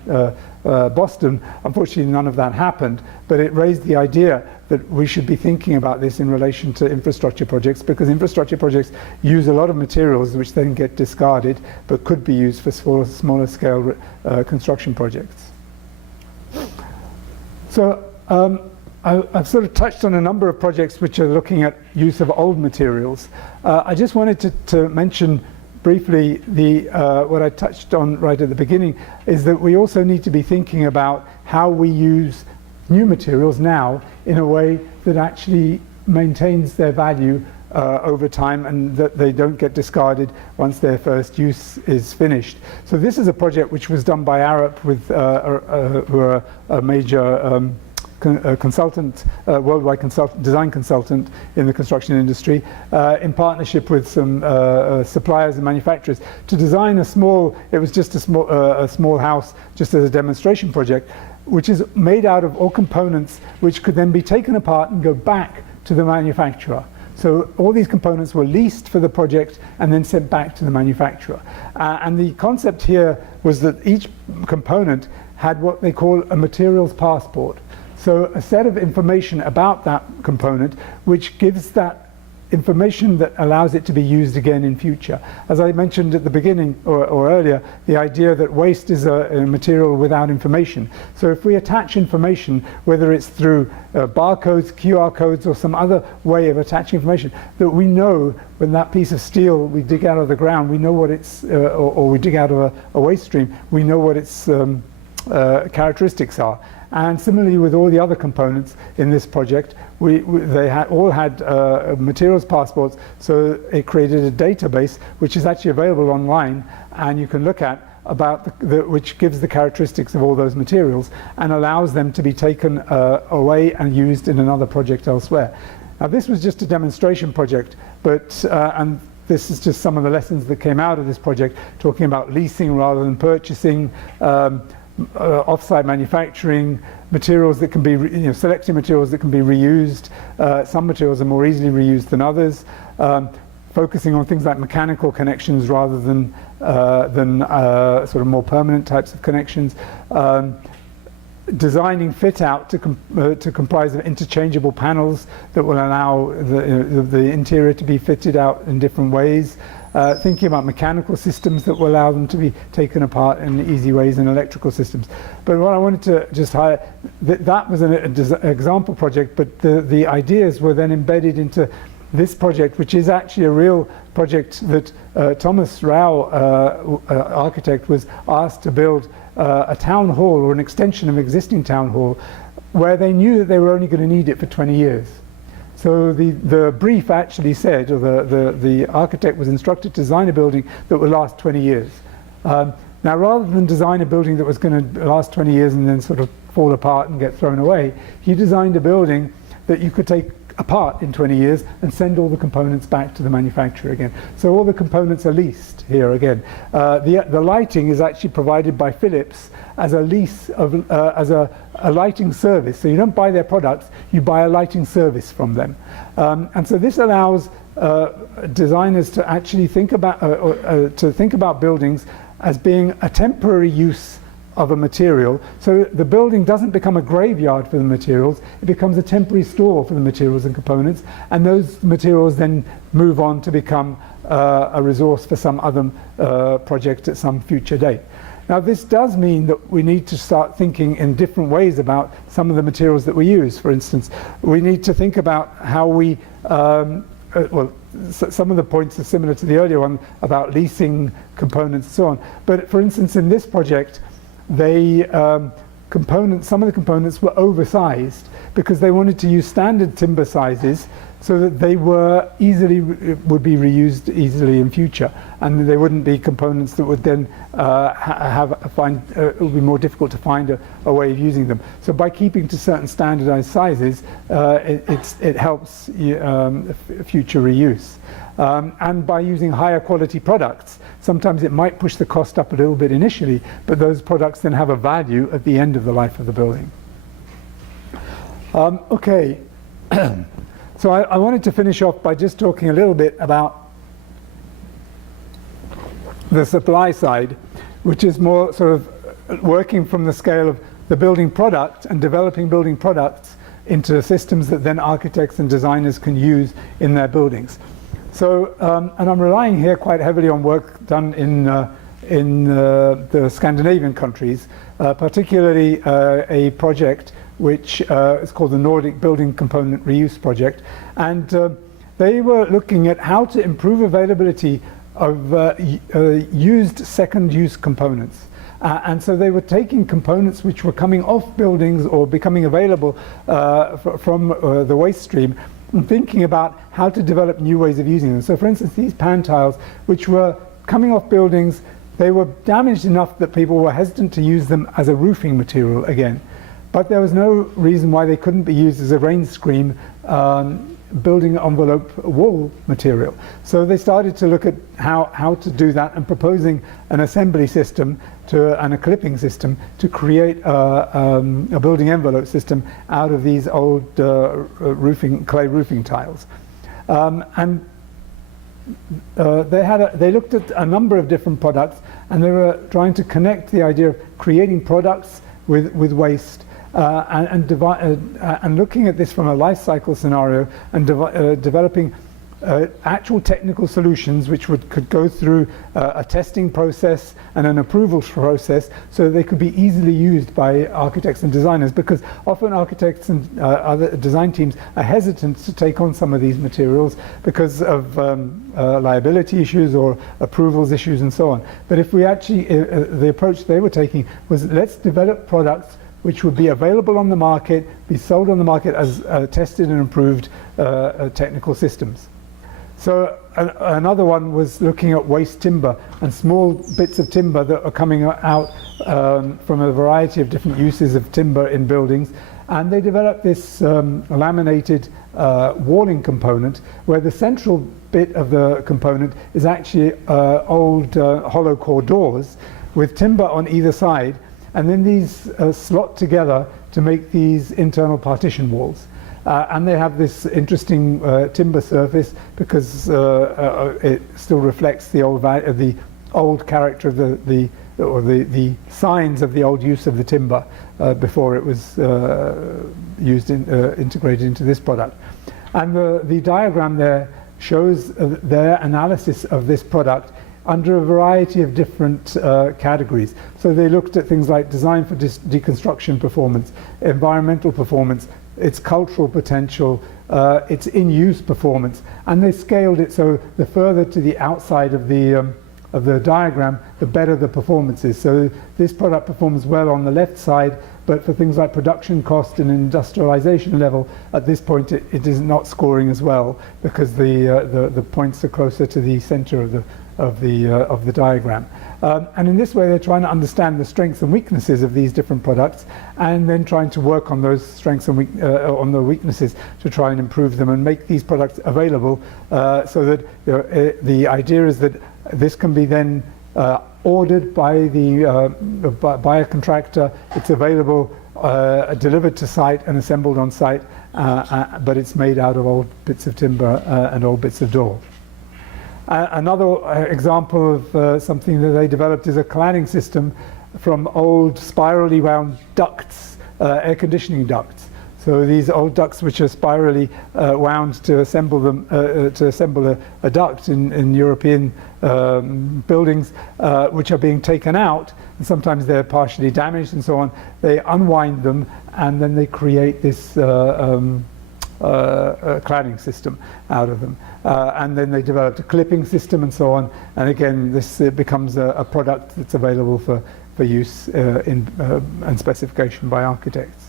Boston. Unfortunately, none of that happened, but it raised the idea that we should be thinking about this in relation to infrastructure projects, because infrastructure projects use a lot of materials which then get discarded but could be used for smaller scale construction projects. So I've sort of touched on a number of projects which are looking at use of old materials. I just wanted to mention briefly what I touched on right at the beginning, is that we also need to be thinking about how we use new materials now in a way that actually maintains their value over time, and that they don't get discarded once their first use is finished. So this is a project which was done by Arup, who are a major consultant, worldwide design consultant in the construction industry, in partnership with some suppliers and manufacturers, to design a small, it was just a small house, just as a demonstration project, which is made out of all components which could then be taken apart and go back to the manufacturer. So all these components were leased for the project and then sent back to the manufacturer. And the concept here was that each component had what they call a materials passport. So a set of information about that component which gives that information that allows it to be used again in future. As I mentioned at the beginning or earlier, the idea that waste is a material without information. So if we attach information, whether it's through barcodes, QR codes, or some other way of attaching information, that we know when that piece of steel we dig out of the ground, we know what it's, or we dig out of a waste stream, we know what its characteristics are. And similarly with all the other components in this project, they all had materials passports, so it created a database which is actually available online, and you can look at about which gives the characteristics of all those materials and allows them to be taken away and used in another project elsewhere. Now this was just a demonstration project, but and this is just some of the lessons that came out of this project, talking about leasing rather than purchasing, off-site manufacturing, materials that can be, selecting materials that can be reused. Some materials are more easily reused than others. Focusing on things like mechanical connections rather than sort of more permanent types of connections. Designing fit-out to comprise of interchangeable panels that will allow the interior to be fitted out in different ways. Thinking about mechanical systems that will allow them to be taken apart in easy ways, and electrical systems. But what I wanted to just highlight, that was an example project, but the ideas were then embedded into this project, which is actually a real project that Thomas Rao, architect, was asked to build a town hall or an extension of an existing town hall where they knew that they were only going to need it for 20 years. So the brief actually said, or the architect was instructed to design a building that would last 20 years. Now rather than design a building that was going to last 20 years and then sort of fall apart and get thrown away, he designed a building that you could take apart in 20 years and send all the components back to the manufacturer again. So all the components are leased here again. The lighting is actually provided by Philips as a lease of as a lighting service. So you don't buy their products, you buy a lighting service from them. And so this allows designers to actually think about buildings as being a temporary use of a material. So the building doesn't become a graveyard for the materials, it becomes a temporary store for the materials and components, and those materials then move on to become a resource for some other project at some future date. Now this does mean that we need to start thinking in different ways about some of the materials that we use. For instance, we need to think about how we, well, some of the points are similar to the earlier one about leasing components and so on. But for instance, in this project, some of the components were oversized because they wanted to use standard timber sizes so that they would be reused easily in future, and they wouldn't be components that would then it would be more difficult to find a way of using them. So by keeping to certain standardized sizes, it helps future reuse. And by using higher quality products, sometimes it might push the cost up a little bit initially, but those products then have a value at the end of the life of the building. Okay, so I wanted to finish off by just talking a little bit about the supply side, which is more sort of working from the scale of the building product and developing building products into systems that then architects and designers can use in their buildings. So, and I'm relying here quite heavily on work done in the Scandinavian countries, particularly a project which is called the Nordic Building Component Reuse Project. And they were looking at how to improve availability of used second-use components. And so they were taking components which were coming off buildings or becoming available from the waste stream, and thinking about how to develop new ways of using them. So for instance, these pan tiles, which were coming off buildings, they were damaged enough that people were hesitant to use them as a roofing material again. But there was no reason why they couldn't be used as a rain screen building envelope wall material. So they started to look at how to do that, and proposing an assembly system and a clipping system to create a building envelope system out of these old clay roofing tiles. And they looked at a number of different products, and they were trying to connect the idea of creating products with waste, and looking at this from a life cycle scenario, and developing actual technical solutions which could go through a testing process and an approval process, so they could be easily used by architects and designers, because often architects and other design teams are hesitant to take on some of these materials because of liability issues or approvals issues and so on. But if we actually, the approach they were taking was, let's develop products which would be available on the market, be sold on the market as tested and approved technical systems. So another one was looking at waste timber and small bits of timber that are coming out from a variety of different uses of timber in buildings. And they developed this laminated walling component, where the central bit of the component is actually old hollow core doors with timber on either side. And then these slot together to make these internal partition walls. And they have this interesting timber surface, because it still reflects the old character of the signs of the old use of the timber before it was integrated into this product. And the diagram there shows their analysis of this product under a variety of different categories. So they looked at things like design for deconstruction performance, environmental performance, its cultural potential, its in-use performance, and they scaled it so the further to the outside of the diagram, the better the performance is. So this product performs well on the left side, but for things like production cost and industrialization level, at this point it is not scoring as well, because the points are closer to the center of the diagram. And in this way they're trying to understand the strengths and weaknesses of these different products, and then trying to work on those strengths and on the weaknesses to try and improve them and make these products available, so that the idea is that this can be then ordered by a contractor. It's available, delivered to site and assembled on site, but it's made out of old bits of timber and old bits of door. Another example of something that they developed is a cladding system from old spirally wound ducts, air conditioning ducts. So these old ducts, which are spirally wound to assemble them, a duct in European buildings, which are being taken out, and sometimes they're partially damaged and so on. They unwind them, and then they create this cladding system out of them, and then they developed a clipping system and so on. And again, this becomes a product that's available for use and specification by architects.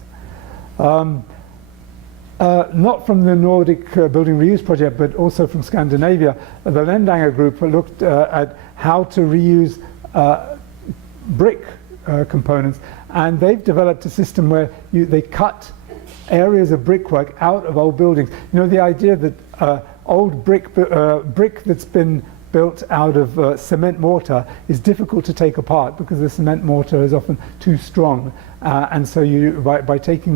Not from the Nordic Building Reuse Project, but also from Scandinavia, the Lendanger group looked at how to reuse brick components, and they've developed a system where they cut areas of brickwork out of old buildings. You know, the idea that old brick that's been built out of cement mortar is difficult to take apart, because the cement mortar is often too strong, and so by taking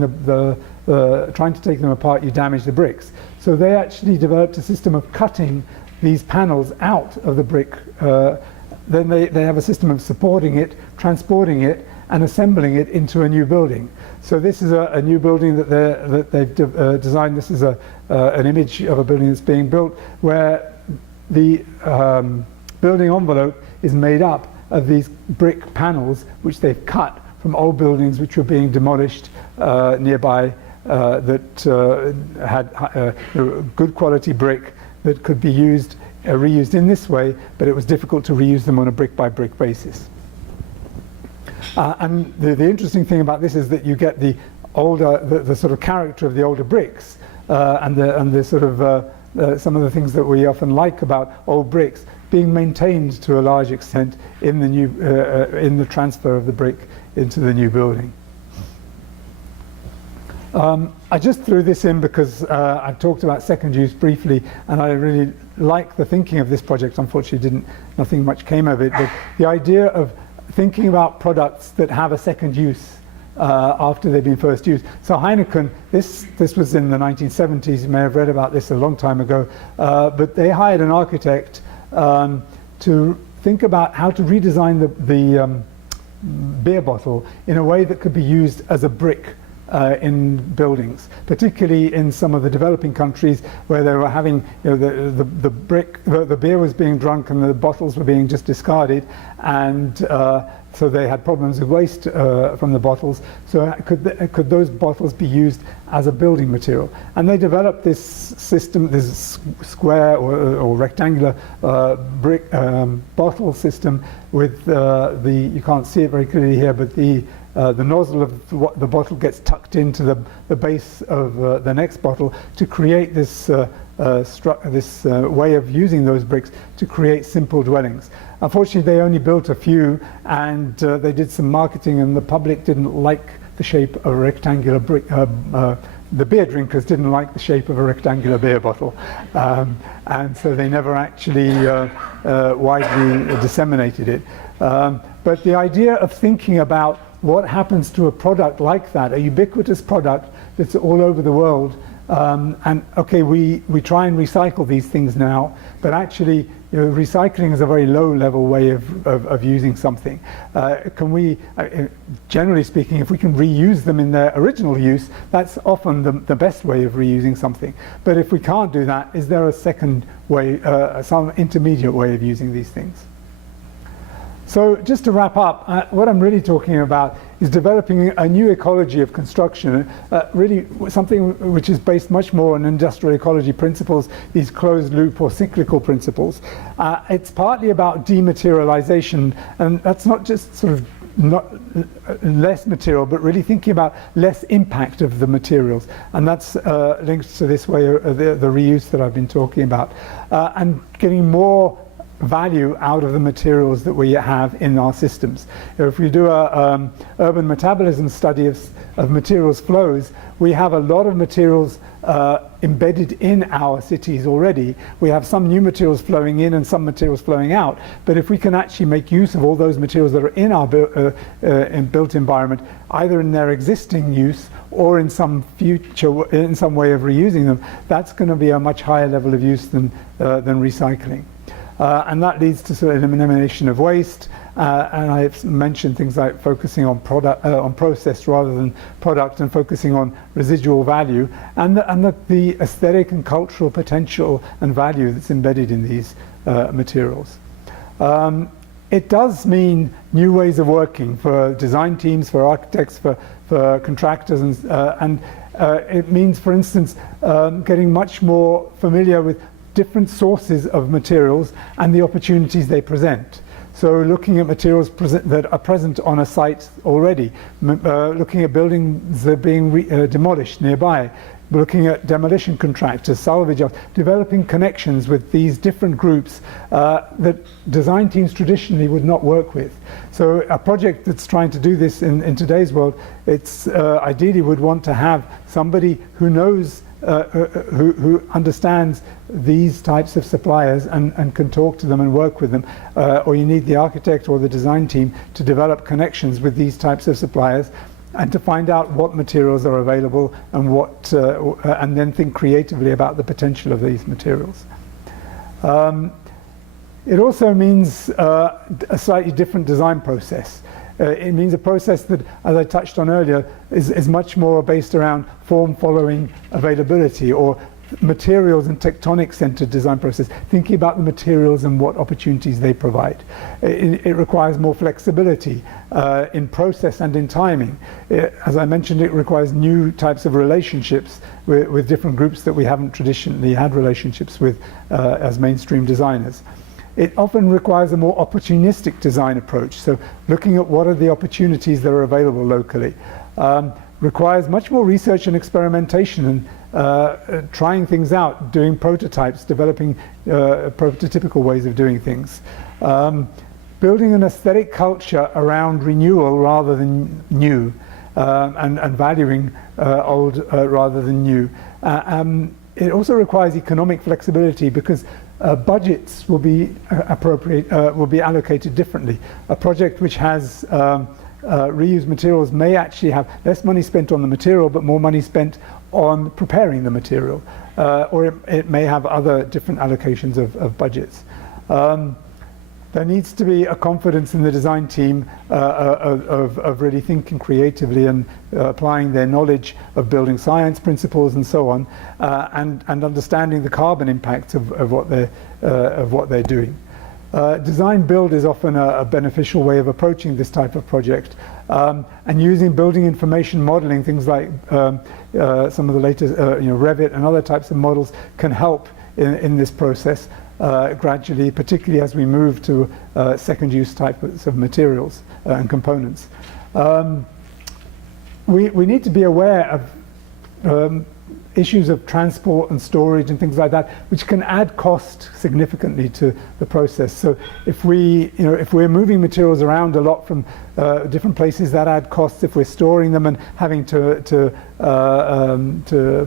trying to take them apart, you damage the bricks. So they actually developed a system of cutting these panels out of the brick. Then they have a system of supporting it, transporting it, and assembling it into a new building. So this is a new building that they've designed. This is an image of a building that's being built, where the building envelope is made up of these brick panels, which they've cut from old buildings which were being demolished nearby, that had good quality brick that could be reused in this way, but it was difficult to reuse them on a brick by brick basis. And the interesting thing about this is that you get the sort of character of the older bricks, and the sort of some of the things that we often like about old bricks being maintained to a large extent in the transfer of the brick into the new building. I just threw this in because I talked about second use briefly, and I really like the thinking of this project. Unfortunately, nothing much came of it, but the idea of thinking about products that have a second use after they've been first used. So Heineken, this was in the 1970s, you may have read about this a long time ago, but they hired an architect to think about how to redesign the beer bottle in a way that could be used as a brick in buildings, particularly in some of the developing countries where they were having, the beer was being drunk and the bottles were being just discarded, and so they had problems with waste from the bottles. So could those bottles be used as a building material? And they developed this system, this square or rectangular brick bottle system with you can't see it very clearly here, but the nozzle of the bottle gets tucked into the base of the next bottle to create this way of using those bricks to create simple dwellings. Unfortunately, they only built a few, and they did some marketing, and the public didn't like the shape of a rectangular brick. The beer drinkers didn't like the shape of a rectangular beer bottle, and so they never actually widely disseminated it. But the idea of thinking about what happens to a product like that, a ubiquitous product that's all over the world, and okay, we try and recycle these things now, but actually, recycling is a very low-level way of using something. Can we, generally speaking, if we can reuse them in their original use, that's often the best way of reusing something. But if we can't do that, is there a second way, some intermediate way of using these things? So just to wrap up, what I'm really talking about is developing a new ecology of construction, really something which is based much more on industrial ecology principles, these closed loop or cyclical principles. It's partly about dematerialization, and that's not just sort of not less material, but really thinking about less impact of the materials, and that's linked to this way of the reuse that I've been talking about, and getting more value out of the materials that we have in our systems. If we do a urban metabolism study of materials flows, we have a lot of materials embedded in our cities already. We have some new materials flowing in and some materials flowing out, but if we can actually make use of all those materials that are in our built environment, either in their existing use or in some future, in some way of reusing them, that's going to be a much higher level of use than recycling. And that leads to sort of elimination of waste, and I've mentioned things like focusing on process rather than product, and focusing on residual value, and the aesthetic and cultural potential and value that's embedded in these materials. It does mean new ways of working for design teams, for architects, for contractors, and it means, for instance, getting much more familiar with different sources of materials and the opportunities they present. So looking at materials that are present on a site already, looking at buildings that are being demolished nearby, looking at demolition contractors, salvage yards, developing connections with these different groups that design teams traditionally would not work with. So a project that's trying to do this in today's world, it's ideally would want to have somebody who knows who understands these types of suppliers and can talk to them and work with them, or you need the architect or the design team to develop connections with these types of suppliers and to find out what materials are available and what and then think creatively about the potential of these materials. It also means a slightly different design process. It means a process that, as I touched on earlier, is much more based around form following availability, or materials and tectonic centered design process, thinking about the materials and what opportunities they provide. It requires more flexibility in process and in timing. As I mentioned, it requires new types of relationships with different groups that we haven't traditionally had relationships with as mainstream designers. It often requires a more opportunistic design approach, so looking at what are the opportunities that are available locally. Requires much more research and experimentation and trying things out, doing prototypes, developing prototypical ways of doing things. Building an aesthetic culture around renewal rather than new, and valuing old rather than new. It also requires economic flexibility, because budgets will be will be allocated differently. A project which has reused materials may actually have less money spent on the material, but more money spent on preparing the material, or it may have other different allocations of budgets. There needs to be a confidence in the design team of really thinking creatively and applying their knowledge of building science principles and so on, and understanding the carbon impacts of what they're doing. Design build is often a beneficial way of approaching this type of project, and using building information modeling, things like some of the latest Revit and other types of models can help in this process gradually, particularly as we move to second use types of materials and components. We need to be aware of issues of transport and storage and things like that, which can add cost significantly to the process. So if we're moving materials around a lot from different places, that add costs. If we're storing them and having to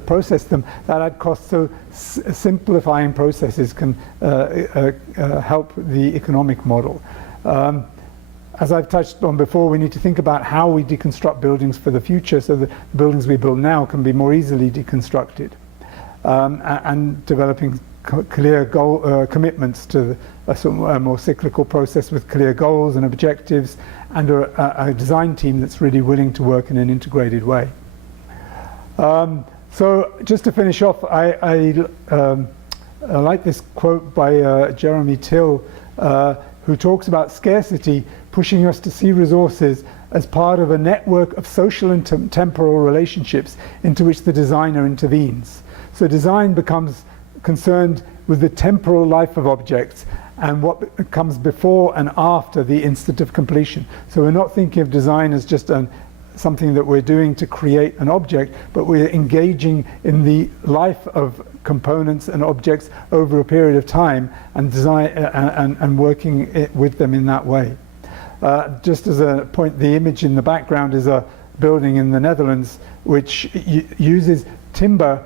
process them, that add costs. So simplifying processes can help the economic model. As I've touched on before, we need to think about how we deconstruct buildings for the future, so that the buildings we build now can be more easily deconstructed, and developing clear commitments to a more cyclical process with clear goals and objectives, and a design team that's really willing to work in an integrated way. So just to finish off, I like this quote by Jeremy Till, who talks about scarcity pushing us to see resources as part of a network of social and temporal relationships into which the designer intervenes. So design becomes concerned with the temporal life of objects and what comes before and after the instant of completion. So we're not thinking of design as just something that we're doing to create an object, but we're engaging in the life of components and objects over a period of time, and design and working with them in that way. Just as a point, the image in the background is a building in the Netherlands which uses timber,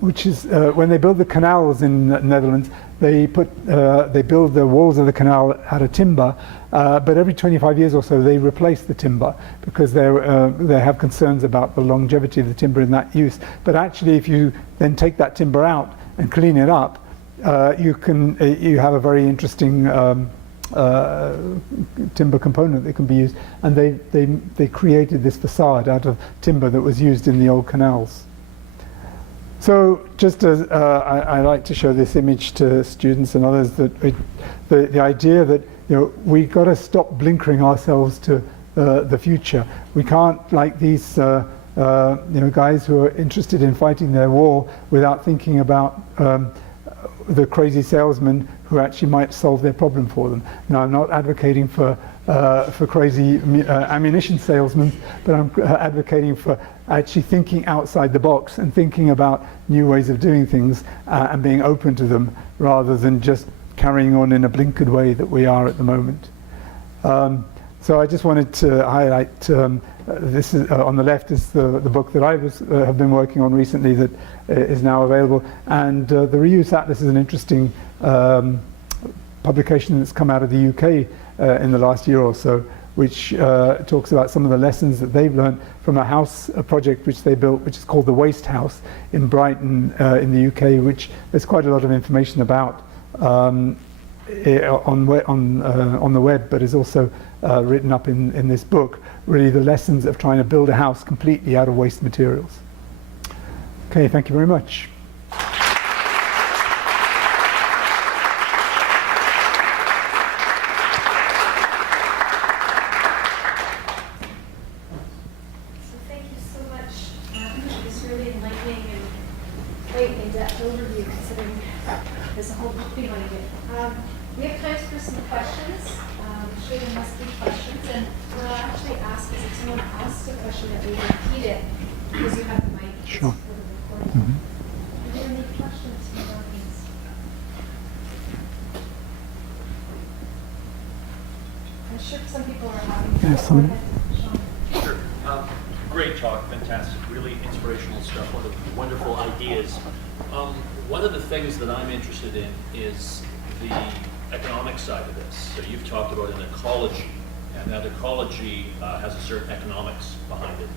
which is when they build the canals in the Netherlands, they build the walls of the canal out of timber, but every 25 years or so they replace the timber because they have concerns about the longevity of the timber in that use. But actually, if you then take that timber out and clean it up, you have a very interesting timber component that can be used. And they created this facade out of timber that was used in the old canals. So just as I like to show this image to students and others, that the idea that we got to stop blinkering ourselves to the future. We can't, like these guys who are interested in fighting their war, without thinking about the crazy salesman who actually might solve their problem for them. Now, I'm not advocating for crazy ammunition salesmen, but I'm advocating for actually thinking outside the box and thinking about new ways of doing things and being open to them, rather than just carrying on in a blinkered way that we are at the moment. So I just wanted to highlight, this is on the left is the book that I have been working on recently that is now available, and the Reuse Atlas is an interesting publication that's come out of the UK in the last year or so, which talks about some of the lessons that they've learned from a project which they built, which is called the Waste House in Brighton in the UK, which there's quite a lot of information about on the web, but is also written up in this book, really the lessons of trying to build a house completely out of waste materials. Okay, thank you very much. Great talk, fantastic, really inspirational stuff, wonderful ideas. One of the things that I'm interested in is the economic side of this. So you've talked about an ecology and that ecology has a certain economics behind it.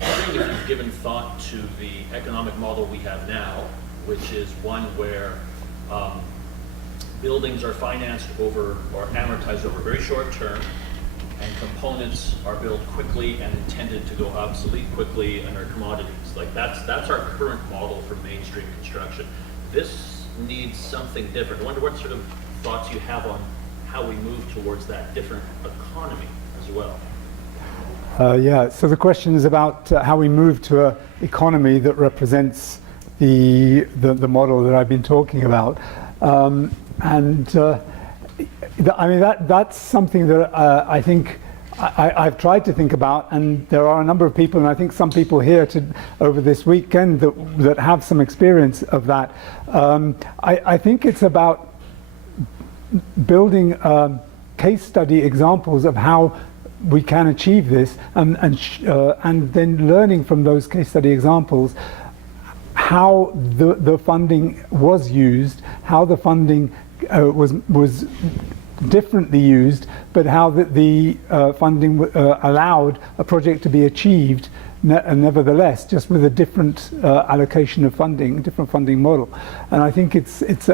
I'm wondering if you've given thought to the economic model we have now, which is one where buildings are financed over or amortized over very short term, and components are built quickly and intended to go obsolete quickly and are commodities. Like that's our current model for mainstream construction. This needs something different. I wonder what sort of thoughts you have on how we move towards that different economy as well. Yeah, so the question is about how we move to an economy that represents the model that I've been talking about. I mean, that's something that I think I've tried to think about, and there are a number of people, and I think some people here over this weekend that have some experience of that. I think it's about building case study examples of how we can achieve this, and then learning from those case study examples how the funding was used, how the funding was differently used, but how the funding allowed a project to be achieved nevertheless, just with a different allocation of funding, different funding model. And I think it's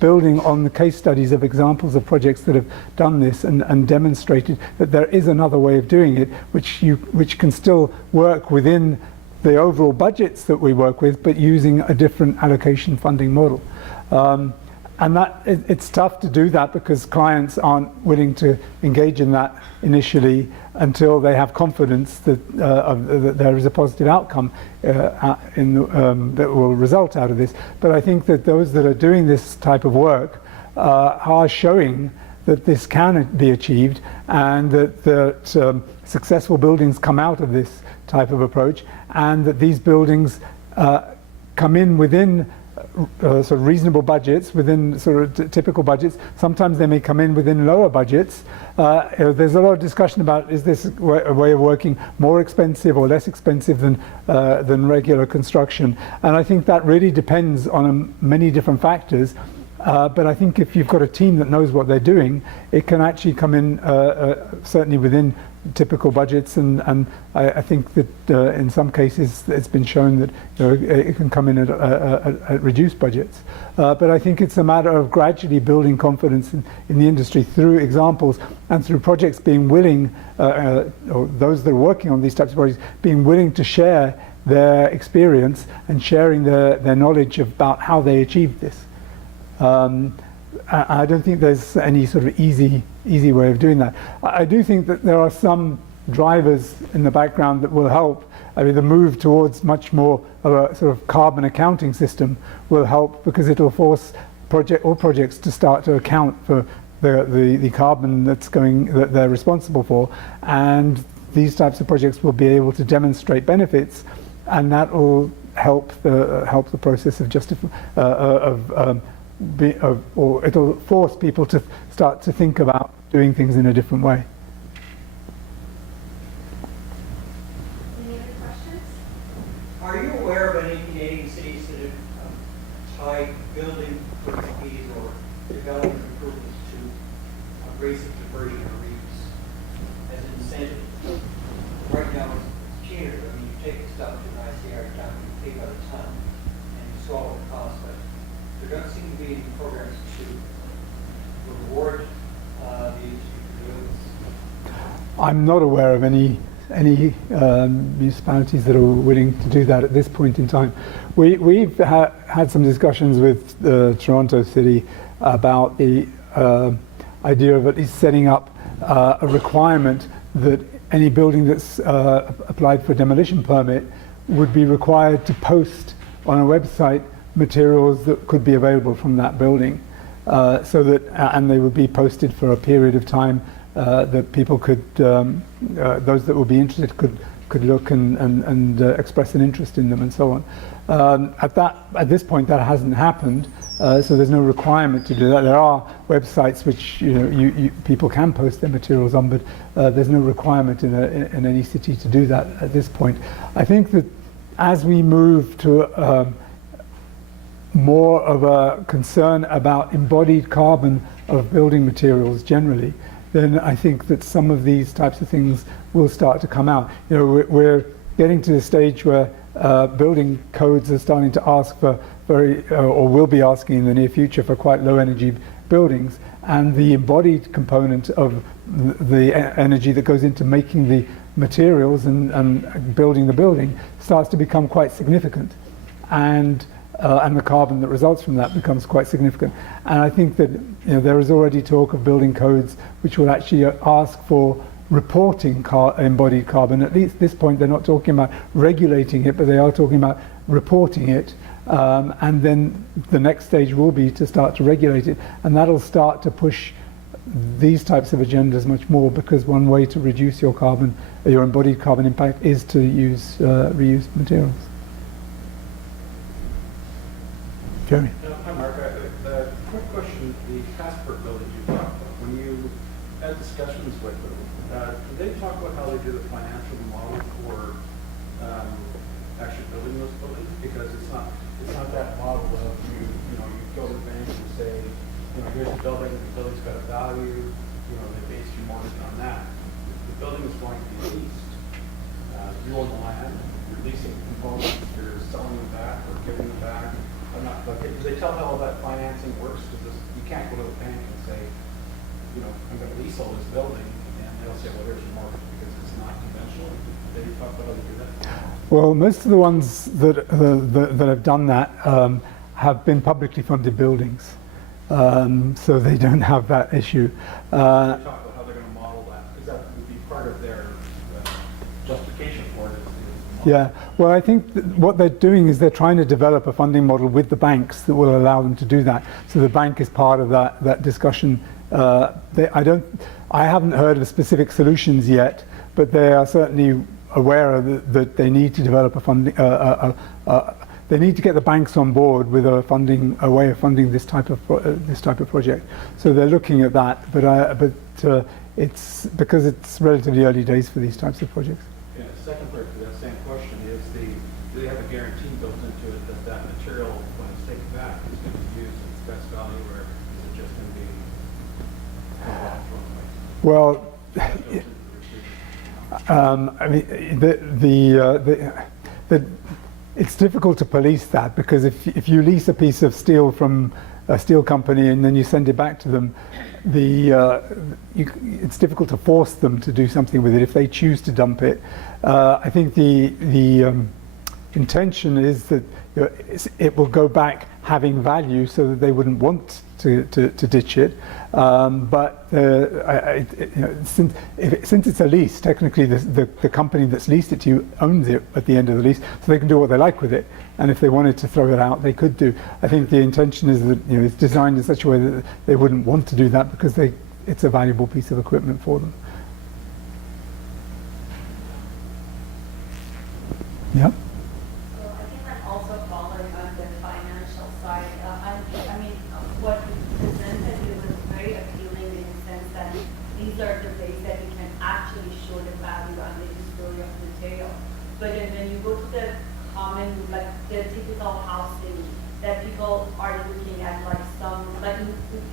building on the case studies of examples of projects that have done this and demonstrated that there is another way of doing it, which can still work within the overall budgets that we work with, but using a different allocation funding model. And it's tough to do that because clients aren't willing to engage in that initially until they have confidence that there is a positive outcome that will result out of this. But I think that those that are doing this type of work are showing that this can be achieved, and that successful buildings come out of this type of approach, and that these buildings come in within sort of reasonable budgets, within sort of typical budgets. Sometimes they may come in within lower budgets. There's a lot of discussion about, is this a way of working more expensive or less expensive than regular construction? And I think that really depends on many different factors. But I think if you've got a team that knows what they're doing, it can actually come in certainly within typical budgets, and I think that in some cases it's been shown that it can come in at reduced budgets. But I think it's a matter of gradually building confidence in the industry through examples and through projects being willing, or those that are working on these types of projects, being willing to share their experience and sharing their knowledge about how they achieved this. I don't think there's any sort of easy way of doing that. I do think that there are some drivers in the background that will help. I mean, the move towards much more of a sort of carbon accounting system will help, because it'll force all projects to start to account for the carbon that they're responsible for, and these types of projects will be able to demonstrate benefits, and that will help the process of or it'll force people to start to think about doing things in a different way. Any other questions? Are you aware of any Canadian cities that have tied building fees or development improvements to abrasive diversion or reuse as an incentive? Right now it's cheaper. I mean, you take the stuff to an ICR down, you pay by the ton, and you swallow the cost, but there doesn't seem to be any programs to reward the industry for doing this. I'm not aware of any municipalities that are willing to do that at this point in time. We've had some discussions with Toronto City about the idea of at least setting up a requirement that any building that's applied for a demolition permit would be required to post on a website materials that could be available from that building, so that and they would be posted for a period of time that people could, those that would be interested could look and express an interest in them and so on. At this point, that hasn't happened, so there's no requirement to do that. There are websites which people can post their materials on, but there's no requirement in any city to do that at this point. I think that as we move to more of a concern about embodied carbon of building materials generally, then I think that some of these types of things will start to come out. You know, we're getting to the stage where building codes are starting to ask for or will be asking in the near future for quite low energy buildings, and the embodied component of the energy that goes into making the materials and building the building starts to become quite significant, and the carbon that results from that becomes quite significant. And I think that, you know, there is already talk of building codes which will actually ask for reporting embodied carbon. At least at this point they're not talking about regulating it, but they are talking about reporting it. And then the next stage will be to start to regulate it, and that'll start to push these types of agendas much more, because one way to reduce your carbon, your embodied carbon impact, is to use reused materials. Jeremy? Hi Mark, a quick question. The passport building you talked about, when you had discussions with them, did they talk about how they do the financial model for actually building those buildings? Because it's not that model of you go to the bank and say, here's the building's got a value, they base your mortgage on that. The building is going to be leased. You own the land, you're leasing components, you're selling them back or giving them back. I'm not, like, do they tell how all that financing works? Because you can't go to the bank and say, I'm going to lease all this building, and they'll say, well, here's your mortgage, because it's not conventional. Did you talk about how they do that? Well, most of the ones that have done that have been publicly funded buildings, so they don't have that issue. Talk about how they're going to model that, because that would be part of their justification for it. Yeah, well, I think what they're doing is they're trying to develop a funding model with the banks that will allow them to do that. So the bank is part of that discussion. I haven't heard of specific solutions yet, but they are certainly aware that they need to develop a funding. They need to get the banks on board with a way of funding this type of project. So they're looking at that, but it's because it's relatively early days for these types of projects. Yeah, the second part to that same question is do they have a guarantee built into it that material, when it's taken back, is going to be used at its best value, or is it just going to be Well, I mean, it's difficult to police that, because if you lease a piece of steel from a steel company and then you send it back to them, it's difficult to force them to do something with it if they choose to dump it. I think the intention is that it will go back having value, so that they wouldn't want to ditch it. But since it's a lease, technically the company that's leased it to you owns it at the end of the lease, so they can do what they like with it. And if they wanted to throw it out, they could do. I think the intention is that it's designed in such a way that they wouldn't want to do that, because it's a valuable piece of equipment for them. Yeah. So I think I'm also following on the financial side. I mean, what you presented, it was very appealing in the sense that these are the ways that you can actually show the value and the history of material. But then when you go to the common, like the typical housing that people are looking at, like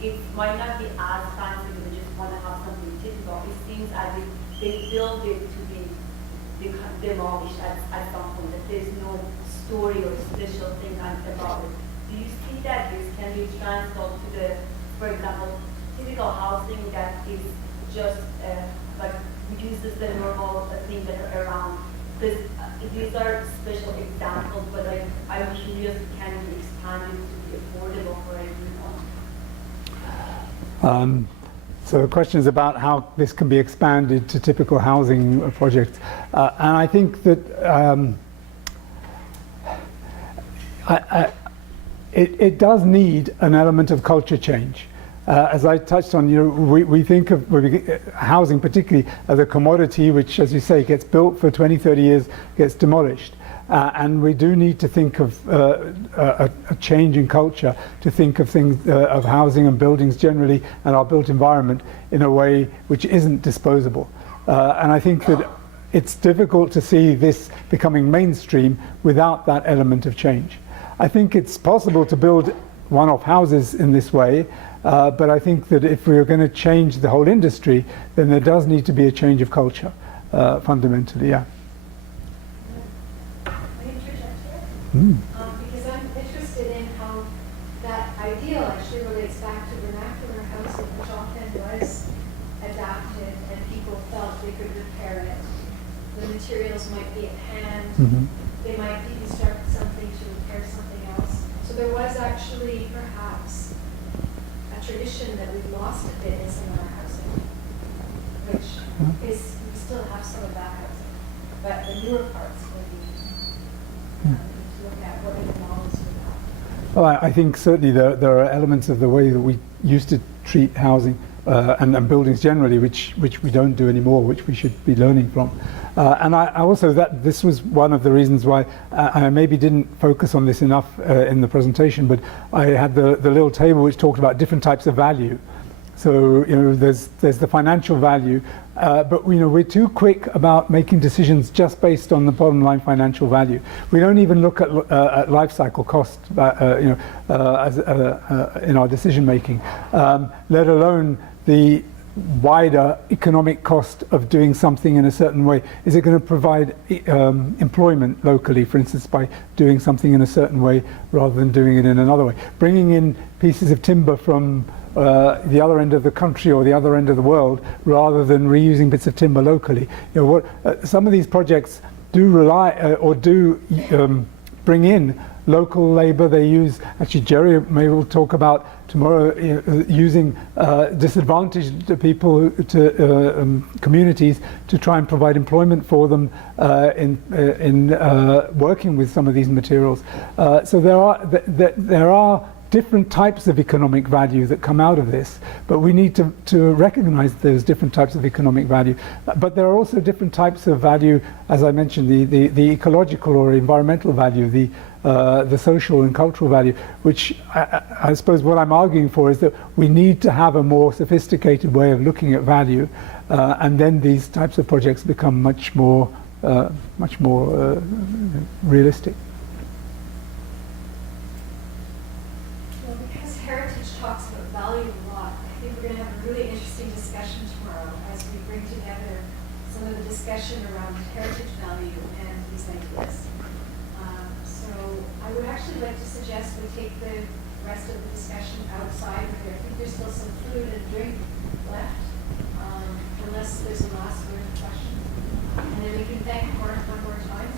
it might not be as fancy, but they just want to have something typical. It seems as if they build it to be demolished at some point, that there's no story or special thing about it. Do you see that this can be transferred to the, for example, typical housing that is just like uses the normal things that are around? Because these are special examples, but I'm curious, can be expanded to be affordable for everyone? So the question is about how this can be expanded to typical housing projects. And I think that it does need an element of culture change. As I touched on, we think of housing particularly as a commodity which, as you say, gets built for 20, 30 years, gets demolished. And we do need to think of a change in culture, to think of things, of housing and buildings generally, and our built environment in a way which isn't disposable. And I think that it's difficult to see this becoming mainstream without that element of change. I think it's possible to build one-off houses in this way, But I think that if we are going to change the whole industry, then there does need to be a change of culture, fundamentally, yeah. Because I'm interested in how that ideal actually relates back to vernacular housing, which often was adapted and people felt they could repair it. The materials might be at hand. They might deconstruct something to repair something else. So there was actually perhaps a tradition that we've lost a bit in some of our housing, which is, we still have some of that housing. But the newer parts will be look at what are the models for that. Well, I think certainly there are elements of the way that we used to treat housing and buildings generally, which we don't do anymore, which we should be learning from. And I also, this was one of the reasons why I maybe didn't focus on this enough in the presentation, but I had the little table which talked about different types of value. So, there's the financial value, but we're too quick about making decisions just based on the bottom line financial value. We don't even look at life cycle cost, as in our decision making, let alone the wider economic cost of doing something in a certain way. Is it going to provide employment locally, for instance, by doing something in a certain way rather than doing it in another way? Bringing in pieces of timber from the other end of the country or the other end of the world, rather than reusing bits of timber locally. Some of these projects do rely or do bring in local labor. They use, actually Jerry maybe will talk about tomorrow, using disadvantaged people to communities to try and provide employment for them in working with some of these materials. So there are different types of economic value that come out of this, but we need to recognize those different types of economic value. But there are also different types of value, as I mentioned, the ecological or environmental value, the social and cultural value, which I suppose what I'm arguing for is that we need to have a more sophisticated way of looking at value, and then these types of projects become much more realistic. Talks about value a lot. I think we're going to have a really interesting discussion tomorrow as we bring together some of the discussion around heritage value and these ideas. So I would actually like to suggest we take the rest of the discussion outside of here. I think there's still some food and drink left, unless there's a last word question. And then we can thank Mark one more time.